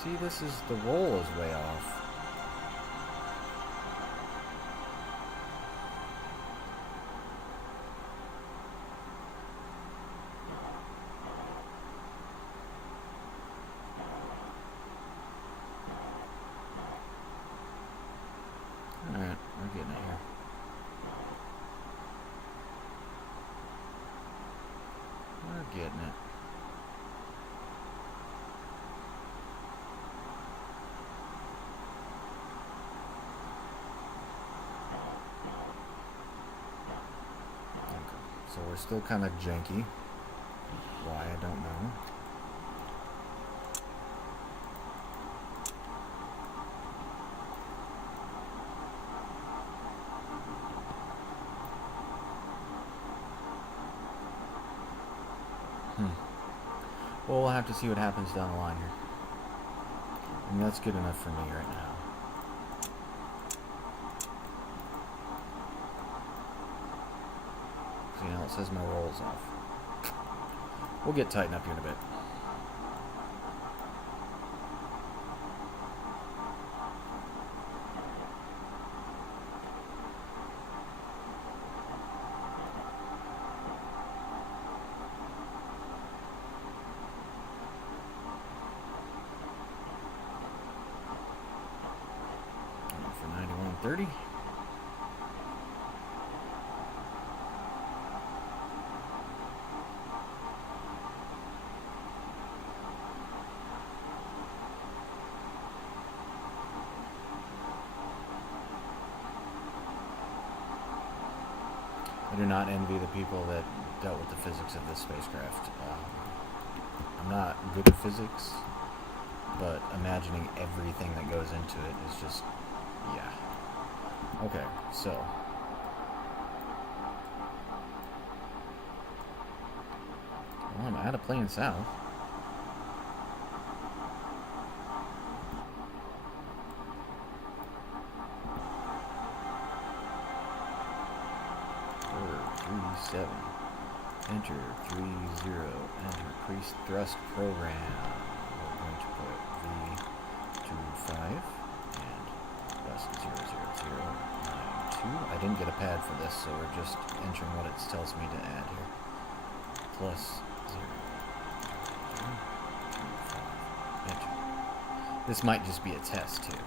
See, this is, the roll is way off. Alright, we're getting it here. We're getting it. So we're still kind of janky. Why, I don't know. Well, we'll have to see what happens down the line here. I mean, that's good enough for me right now. See, now it says my roll's off. We'll get tightened up here in a bit. For 91.30. I do not envy the people that dealt with the physics of this spacecraft. I'm not good at physics, but imagining everything that goes into it is just, yeah. Okay, so. Well, I'm out of playing south. Seven. Enter 30. Enter increased thrust program. We're going to put V25 and plus 00092. I didn't get a pad for this, so we're just entering what it tells me to add here. Plus 0. Enter. This might just be a test too.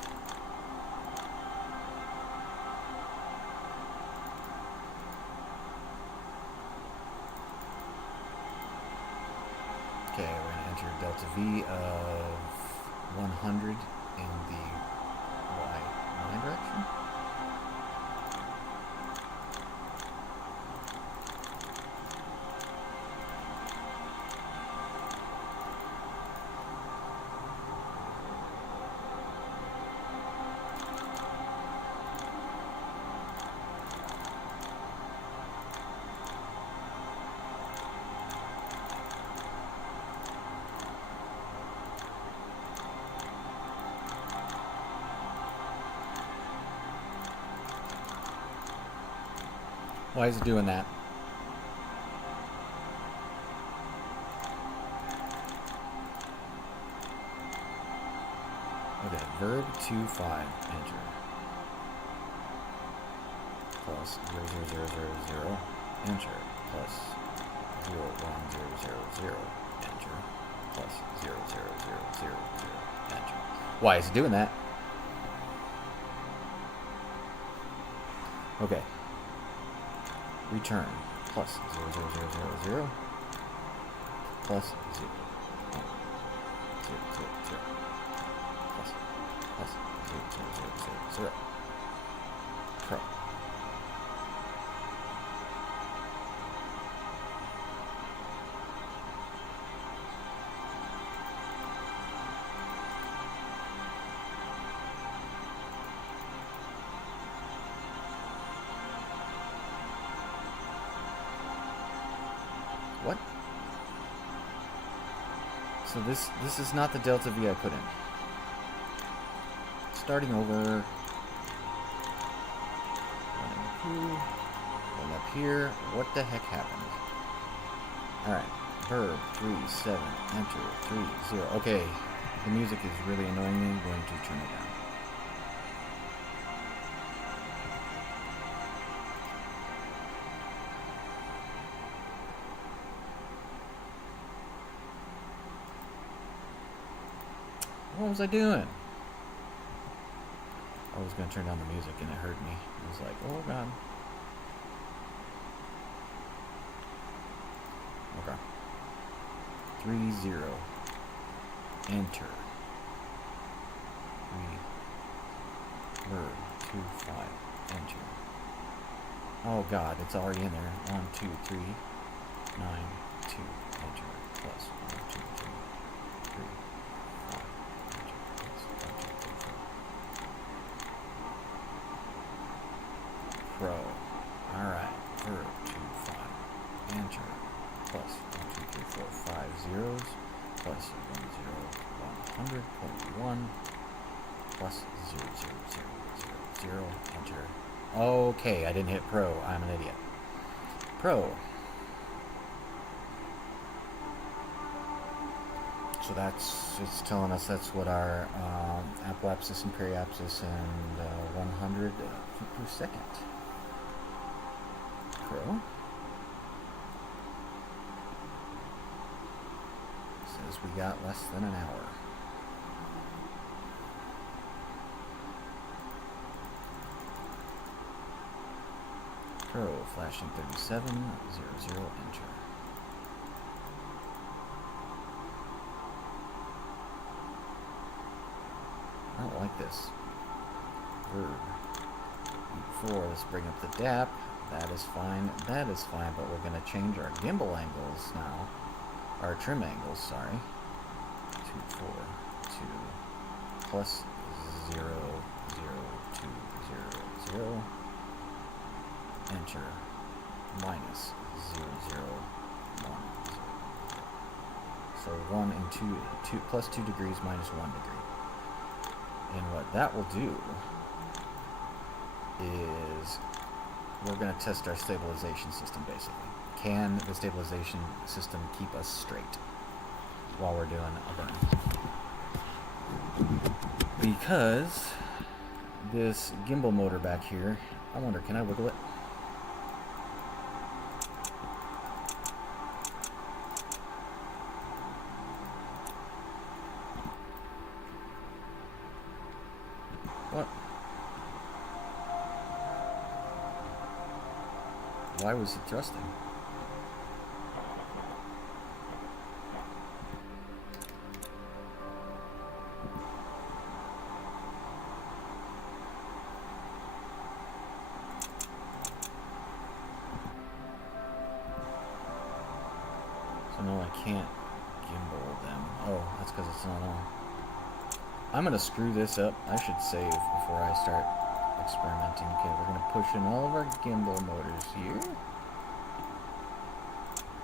Okay, we're going to enter delta V of 100 in the y direction. Why is it doing that? Okay, verb 25, enter. Plus 00000, enter. Plus 01000, enter. Plus 00000, enter. Why is it doing that? Okay. Return plus 00000 plus 0. 1, 0, 0, 0. Plus 0, 0, 0, 0, 0. Pro. What? So this is not the delta V I put in. Starting over. One up here. What the heck happened? Alright. Verb 3, 7, enter 3, 0. Okay. The music is really annoying me. I'm going to turn it down. What was I doing? I was going to turn down the music and it hurt me. I was like, oh god. Okay. 3, 0. Enter. 3. Verb 2, 5. Enter. Oh god, it's already in there. 1, 2, 3. 9, 2. Enter. Plus 1, 2, 3. 3. 5. Enter. Plus 1, 2, 3, 4. Pro. Alright. Verb 2, 5. Enter. Plus 1, 2, 3, 4, 5 zeros. Plus 1, 0, 100.1. Plus 0, 0, 0, 0, 0. Enter. Okay, I didn't hit pro. I'm an idiot. Pro. So it's telling us that's what our apoapsis and periapsis and 100 feet per second. Pro. Says we got less than an hour. Pro, flashing 37, 0, 0, enter. I don't like this. Verb. 4, let's bring up the DAP. That is fine. That is fine, but we're going to change our gimbal angles now. Our trim angles, sorry. 2, 4, 2, plus 0, 0, 2, 0, 0. Enter. Minus 0, 0, 1, 0. So 1 and 2 plus 2 degrees minus 1 degree. And what that will do is we're going to test our stabilization system, basically. Can the stabilization system keep us straight while we're doing a burn? Because this gimbal motor back here, I wonder, can I wiggle it? What? Why was it thrusting? So no, I can't gimbal them. Oh, that's because it's not on. I'm going to screw this up. I should save before I start experimenting. Okay, we're going to push in all of our gimbal motors here.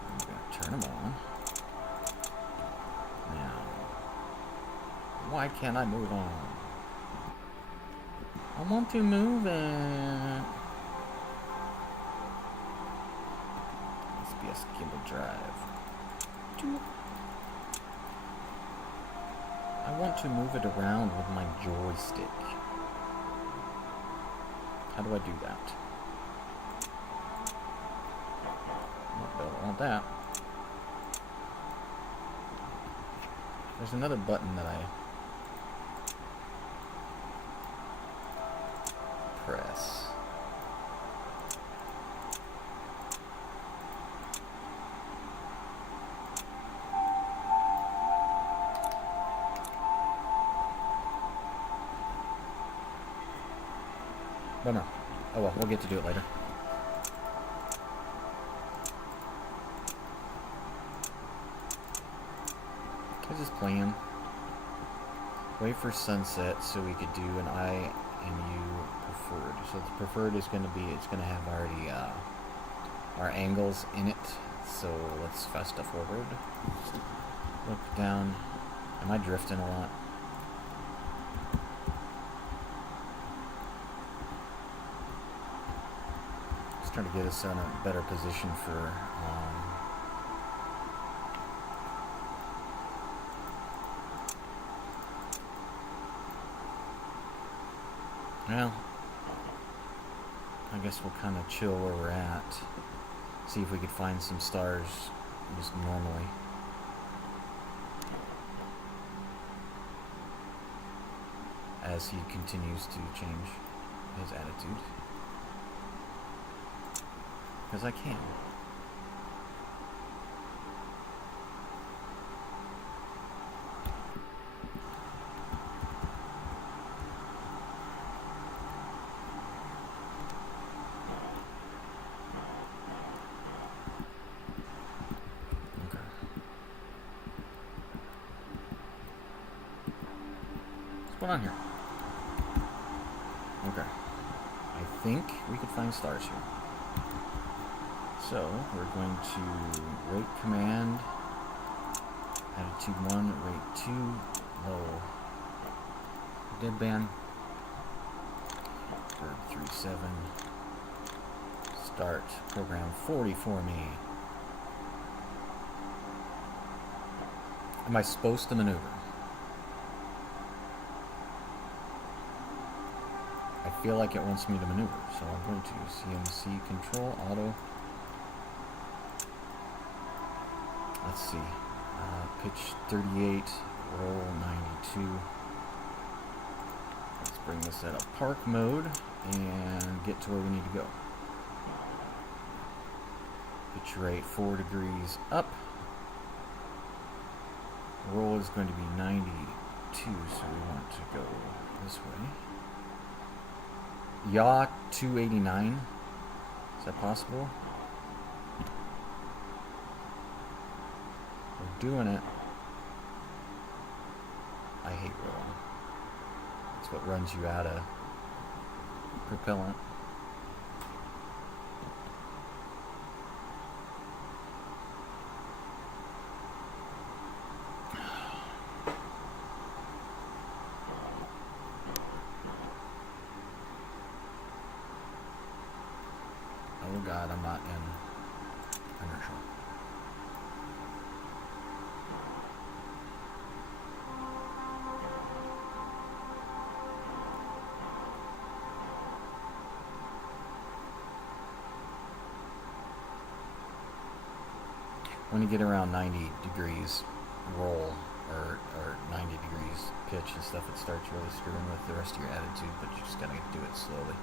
I'm going to turn them on. Now, why can't I move on? I want to move it. SPS gimbal drive. I want to move it around with my joystick. How do I do that? Nope, don't want that. There's another button that I press. Oh no. Oh well, we'll get to do it later. I was just playing. Wait for sunset so we could do an I and U preferred. So the preferred is going to be, it's going to have already our angles in it. So let's fast forward. Look down. Am I drifting a lot? Just trying to get us in a better position for well, I guess we'll kind of chill where we're at. See if we could find some stars just normally. As he continues to change his attitude. Because I can. What's going on here? Okay. I think we could find stars here. So, we're going to rate command, attitude 1, rate 2, low, deadband, verb 37, start program 40 for me. Am I supposed to maneuver? I feel like it wants me to maneuver, so I'm going to CMC control auto. Let's see, pitch 38, roll 92. Let's bring this at a park mode and get to where we need to go. Pitch rate 4 degrees up. Roll is going to be 92, so we want to go this way. Yaw 289. Is that possible? We're doing it. I hate rolling. It's what runs you out of propellant. Oh God, I'm not in inertial. When you get around 90 degrees roll or 90 degrees pitch and stuff, it starts really screwing with the rest of your attitude, but you just gotta do it slowly.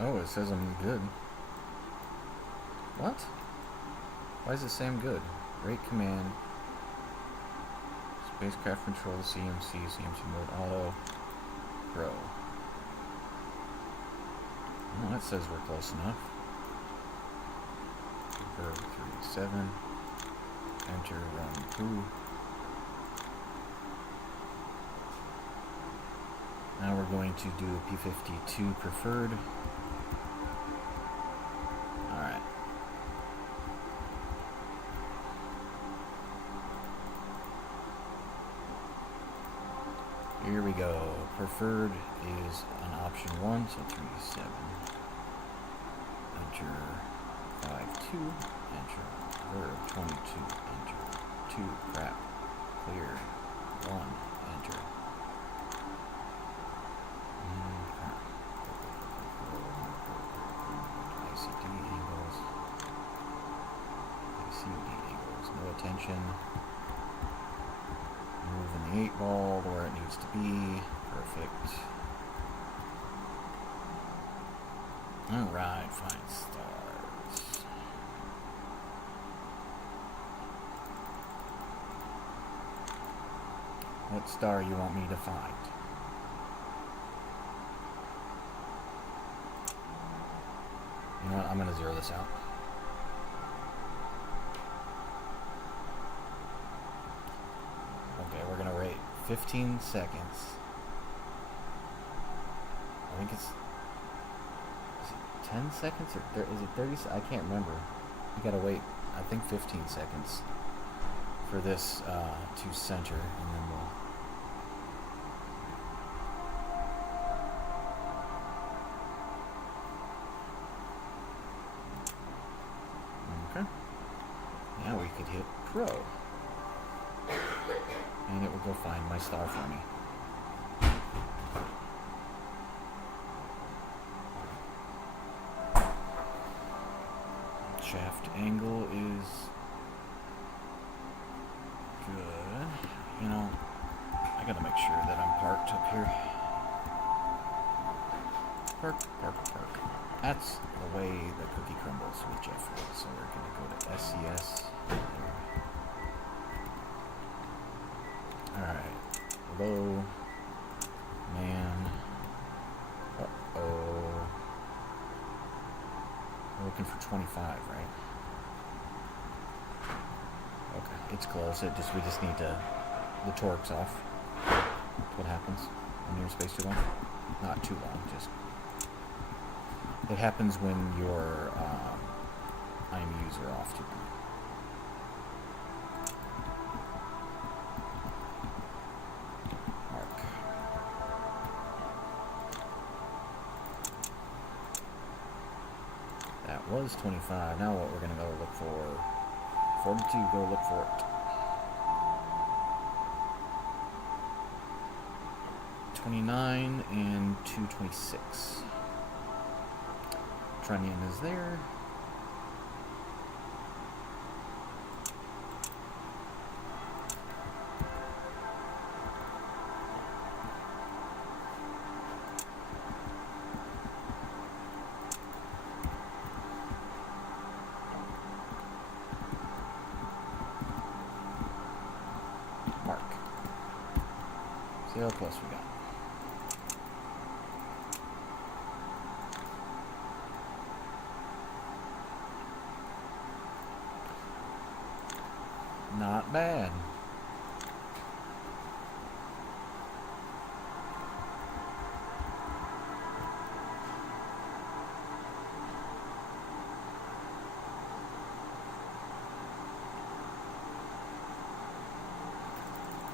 Oh, it says I'm good. What? Why does it say I'm good? Rate command. Spacecraft control, CMC mode, auto, pro. Well, that says we're close enough. Verb 37. Enter, run, poo. Now we're going to do a P52 preferred. Alright. go. Preferred is an option 1, so 3-7. Enter 5-2. Enter verb 22. Enter 2. Crap. Clear 1. Enter. ICD angles. ICD angles. No attention. Moving the 8 ball to where it needs to be. Perfect. Alright, find stars. What star you want me to find? You know what? I'm going to zero this out. Okay, we're going to rate 15 seconds. I think it's... Is it 10 seconds or is it 30? I can't remember. You got to wait, I think 15 seconds for this to center, and then we'll... Okay. Now we could hit Pro. And it will go find my star for me. Shaft angle is good. You know, I gotta make sure that I'm parked up here. Park. That's the way the cookie crumbles with Jeffrey. So we're gonna go to SCS. Alright. Low. Man. Uh-oh. We're looking for 25, right? Okay, it's close. We just need to... The torque's off. That's what happens when you're in space too long. Not too long, just... It happens when your IMUs are off too long. Mark. That was 25. Now what we're going to go look for... 42, go look for it. 29 and 226. Trunnion is there. Mark. See how close we got. Not bad.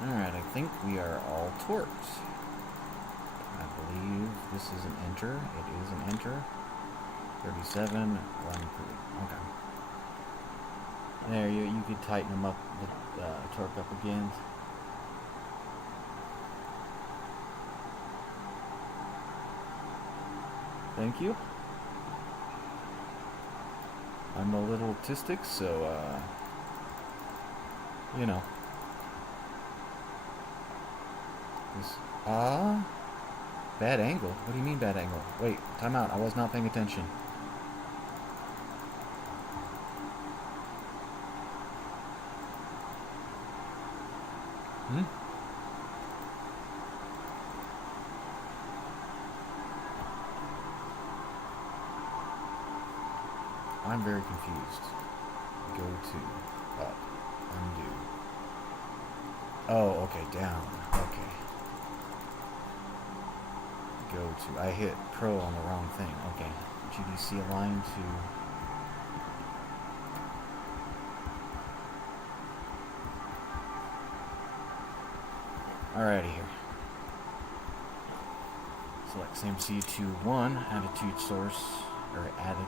Alright, I think we are all torqued. I believe this is an enter. It is an enter. 37, run through. Okay. There, you could tighten them up, the torque up again. Thank you. I'm a little autistic, so, you know. Bad angle? What do you mean bad angle? Wait, time out. I was not paying attention. I'm very confused. Go to, up, undo. Oh, okay, down. Okay. Go to, I hit Pro on the wrong thing. Okay. GDC align to... Alrighty here. Select CMC to 1, attitude source, or added.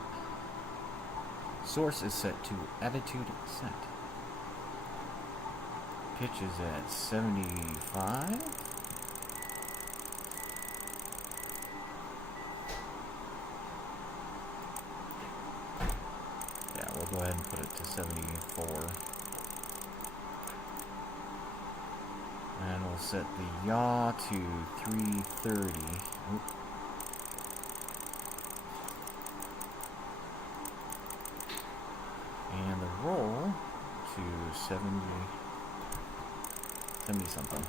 Source is set to attitude set. Pitch is at 75. Yeah, we'll go ahead and put it to 74. And we'll set the yaw to 330. Oop. And the roll to 70 something.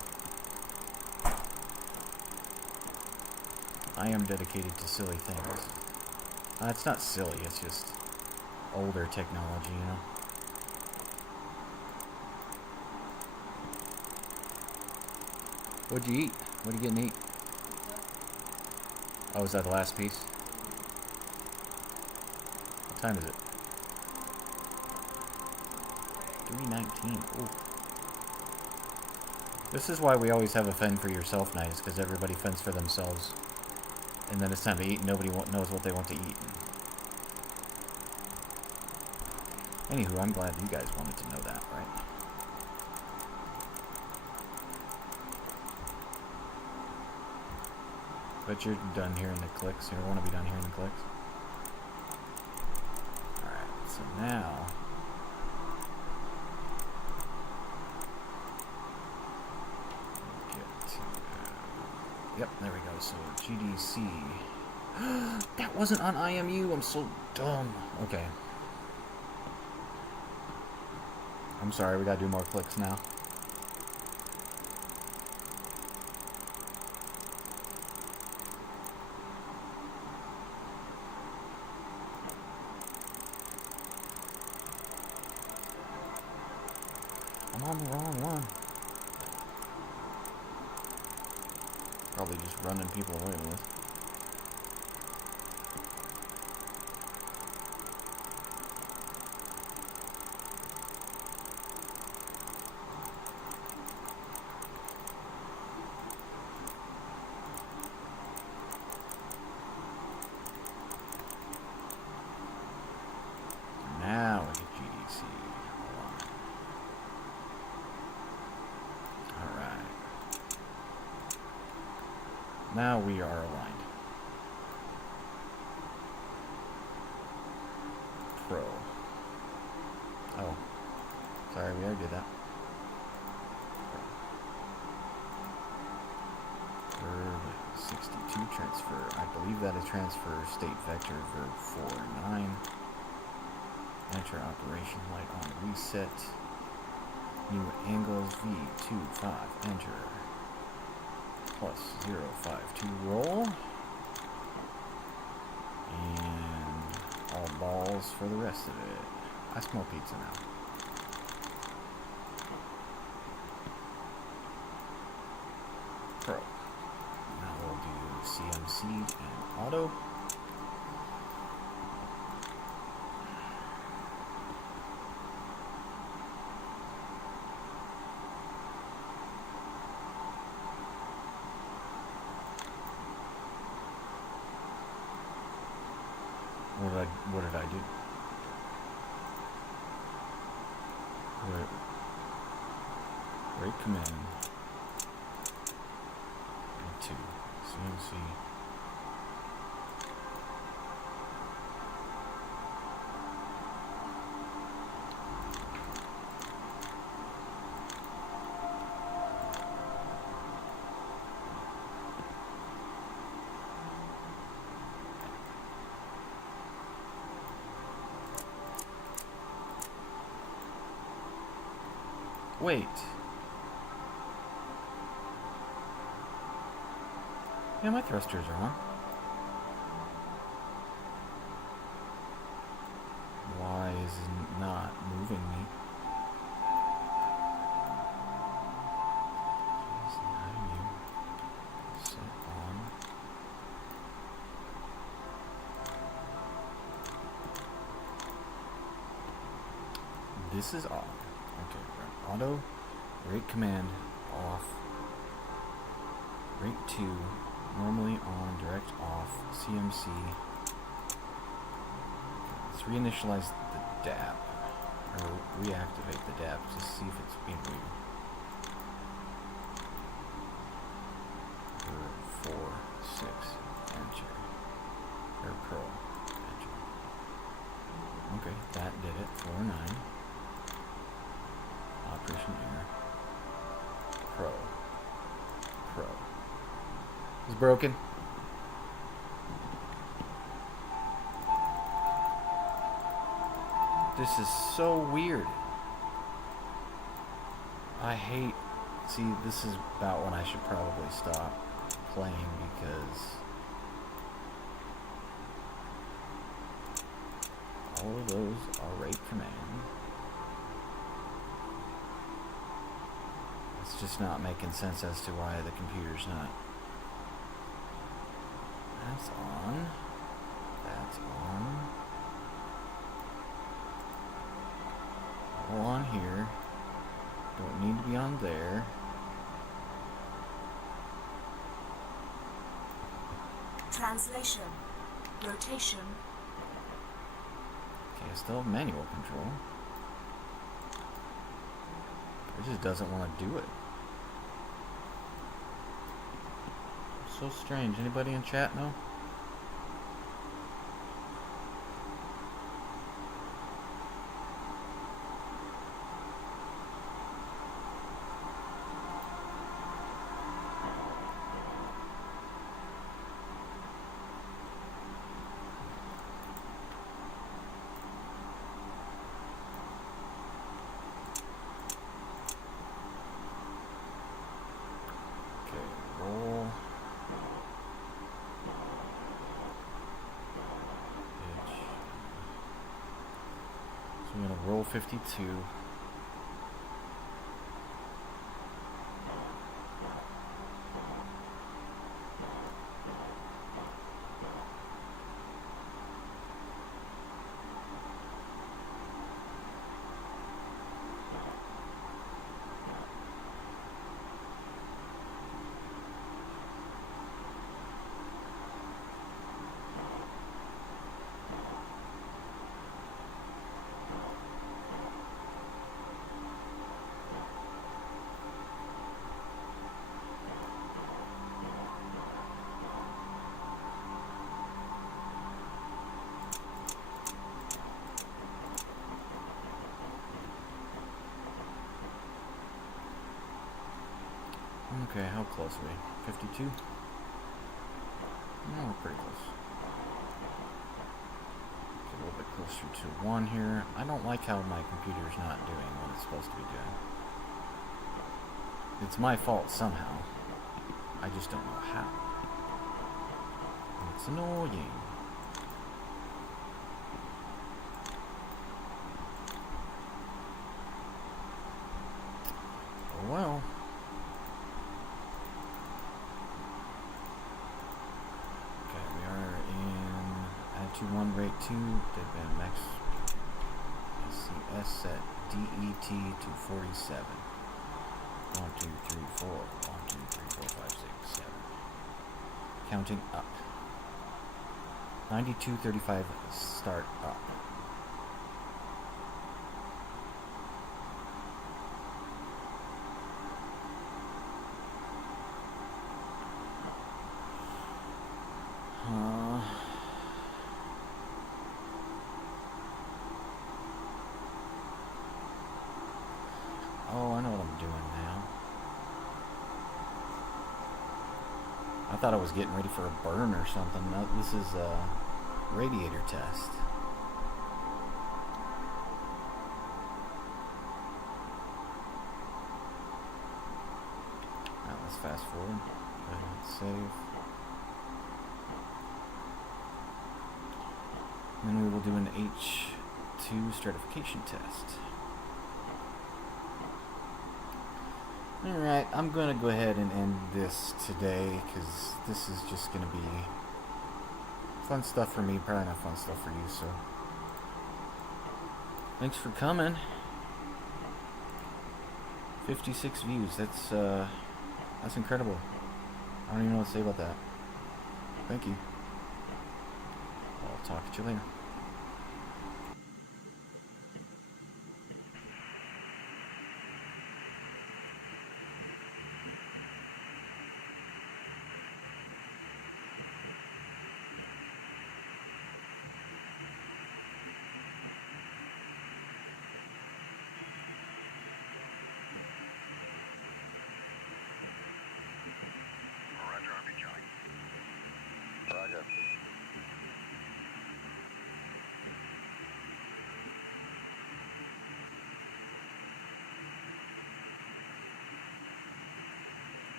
I am dedicated to silly things. It's not silly, it's just older technology, you know? What'd you eat? What'd you get to eat? Oh, is that the last piece? What time is it? 3:19. Ooh. This is why we always have a fend for yourself night, is because everybody fends for themselves. And then it's time to eat and nobody knows what they want to eat. Anywho, I'm glad you guys wanted to know that, right? But you're done hearing the clicks. You want to be done hearing the clicks? Alright, so now... Yep, there we go. So GDC. That wasn't on IMU. I'm so dumb. Okay. I'm sorry. We gotta do more clicks now. I'm on the wrong one. Probably just running people away with. Now we hit GDC. Alright. Now we are aligned. Pro. Oh. Sorry, we already did that. Verb 62 transfer. I believe that is transfer state vector verb 4-9. Enter operation light on reset. New angles V25. Enter. Plus 052 roll. And all balls for the rest of it. I smell pizza now. Pro. Now we'll do CMC and auto. What did I do? Rate command. To CMC. Wait. Yeah, my thrusters are on. Why is it not moving me? Set on. This is off. Okay, right. Auto, rate command, off. Rate 2, Normally on, direct off, CMC. Let's reinitialize the DAP, or reactivate the DAP to see if it's being weird. 4, 6, enter. Or Pro, enter. Okay, that did it. 4, 9. Operation error. Pro. It's broken. This is so weird. I hate... See, this is about when I should probably stop playing because all of those are rate command. It's just not making sense as to why the computer's not. That's on. That's on. All on here. Don't need to be on there. Translation. Rotation. Okay, I still have manual control. It just doesn't want to do it. So strange. Anybody in chat know? I'm going to roll 52. Okay, how close are we? 52? No, we're pretty close. Get a little bit closer to 1 here. I don't like how my computer's not doing what it's supposed to be doing. It's my fault somehow. I just don't know how. It's annoying. Oh well. To 1 rate 2, deadband max SPS set DET to 47. 1, 2, 3, 4. 1, 2, 3, 4, 5, 6, 7. Counting up. 9235 start up. Oh, I know what I'm doing now. I thought I was getting ready for a burn or something. No, this is a radiator test. Alright, let's fast forward. Go ahead and save. And then we will do an H2 stratification test. Alright, I'm going to go ahead and end this today because this is just going to be fun stuff for me, probably not fun stuff for you, so thanks for coming. 56 views, that's incredible. I don't even know what to say about that. Thank you. I'll talk to you later. Roger, Army Johnny. Roger.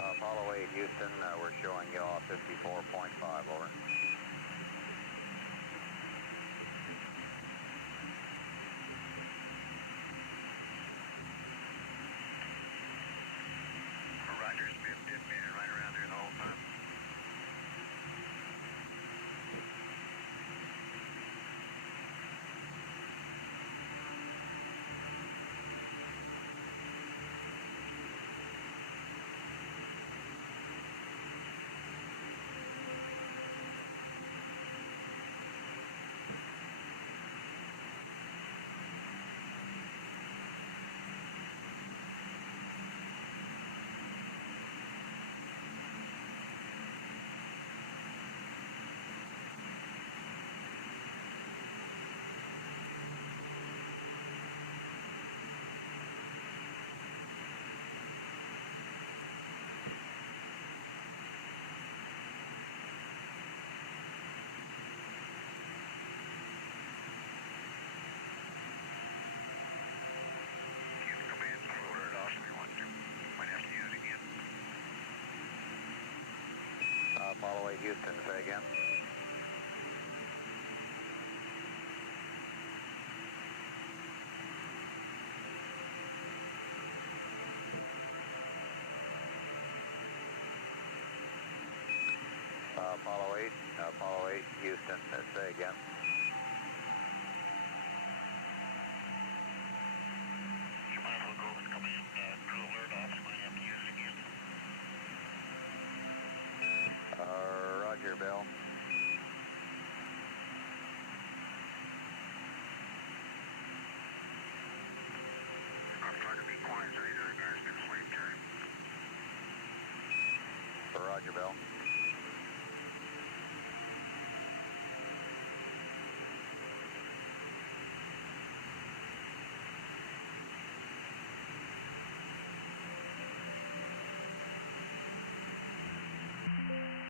Apollo 8, Houston, we're showing yaw 54.5, over. Roger, it's been dead man right around there the whole time. You can come in and float it off if you want to. Might have to use it again. Apollo 8, Houston, say again. Apollo 8, Houston, say again. You might as well go and come in, drill alert off, you might have to use it again. Roger, Bill. I'm trying to be quiet so these other guys can sleep, Terry. Roger, Bill.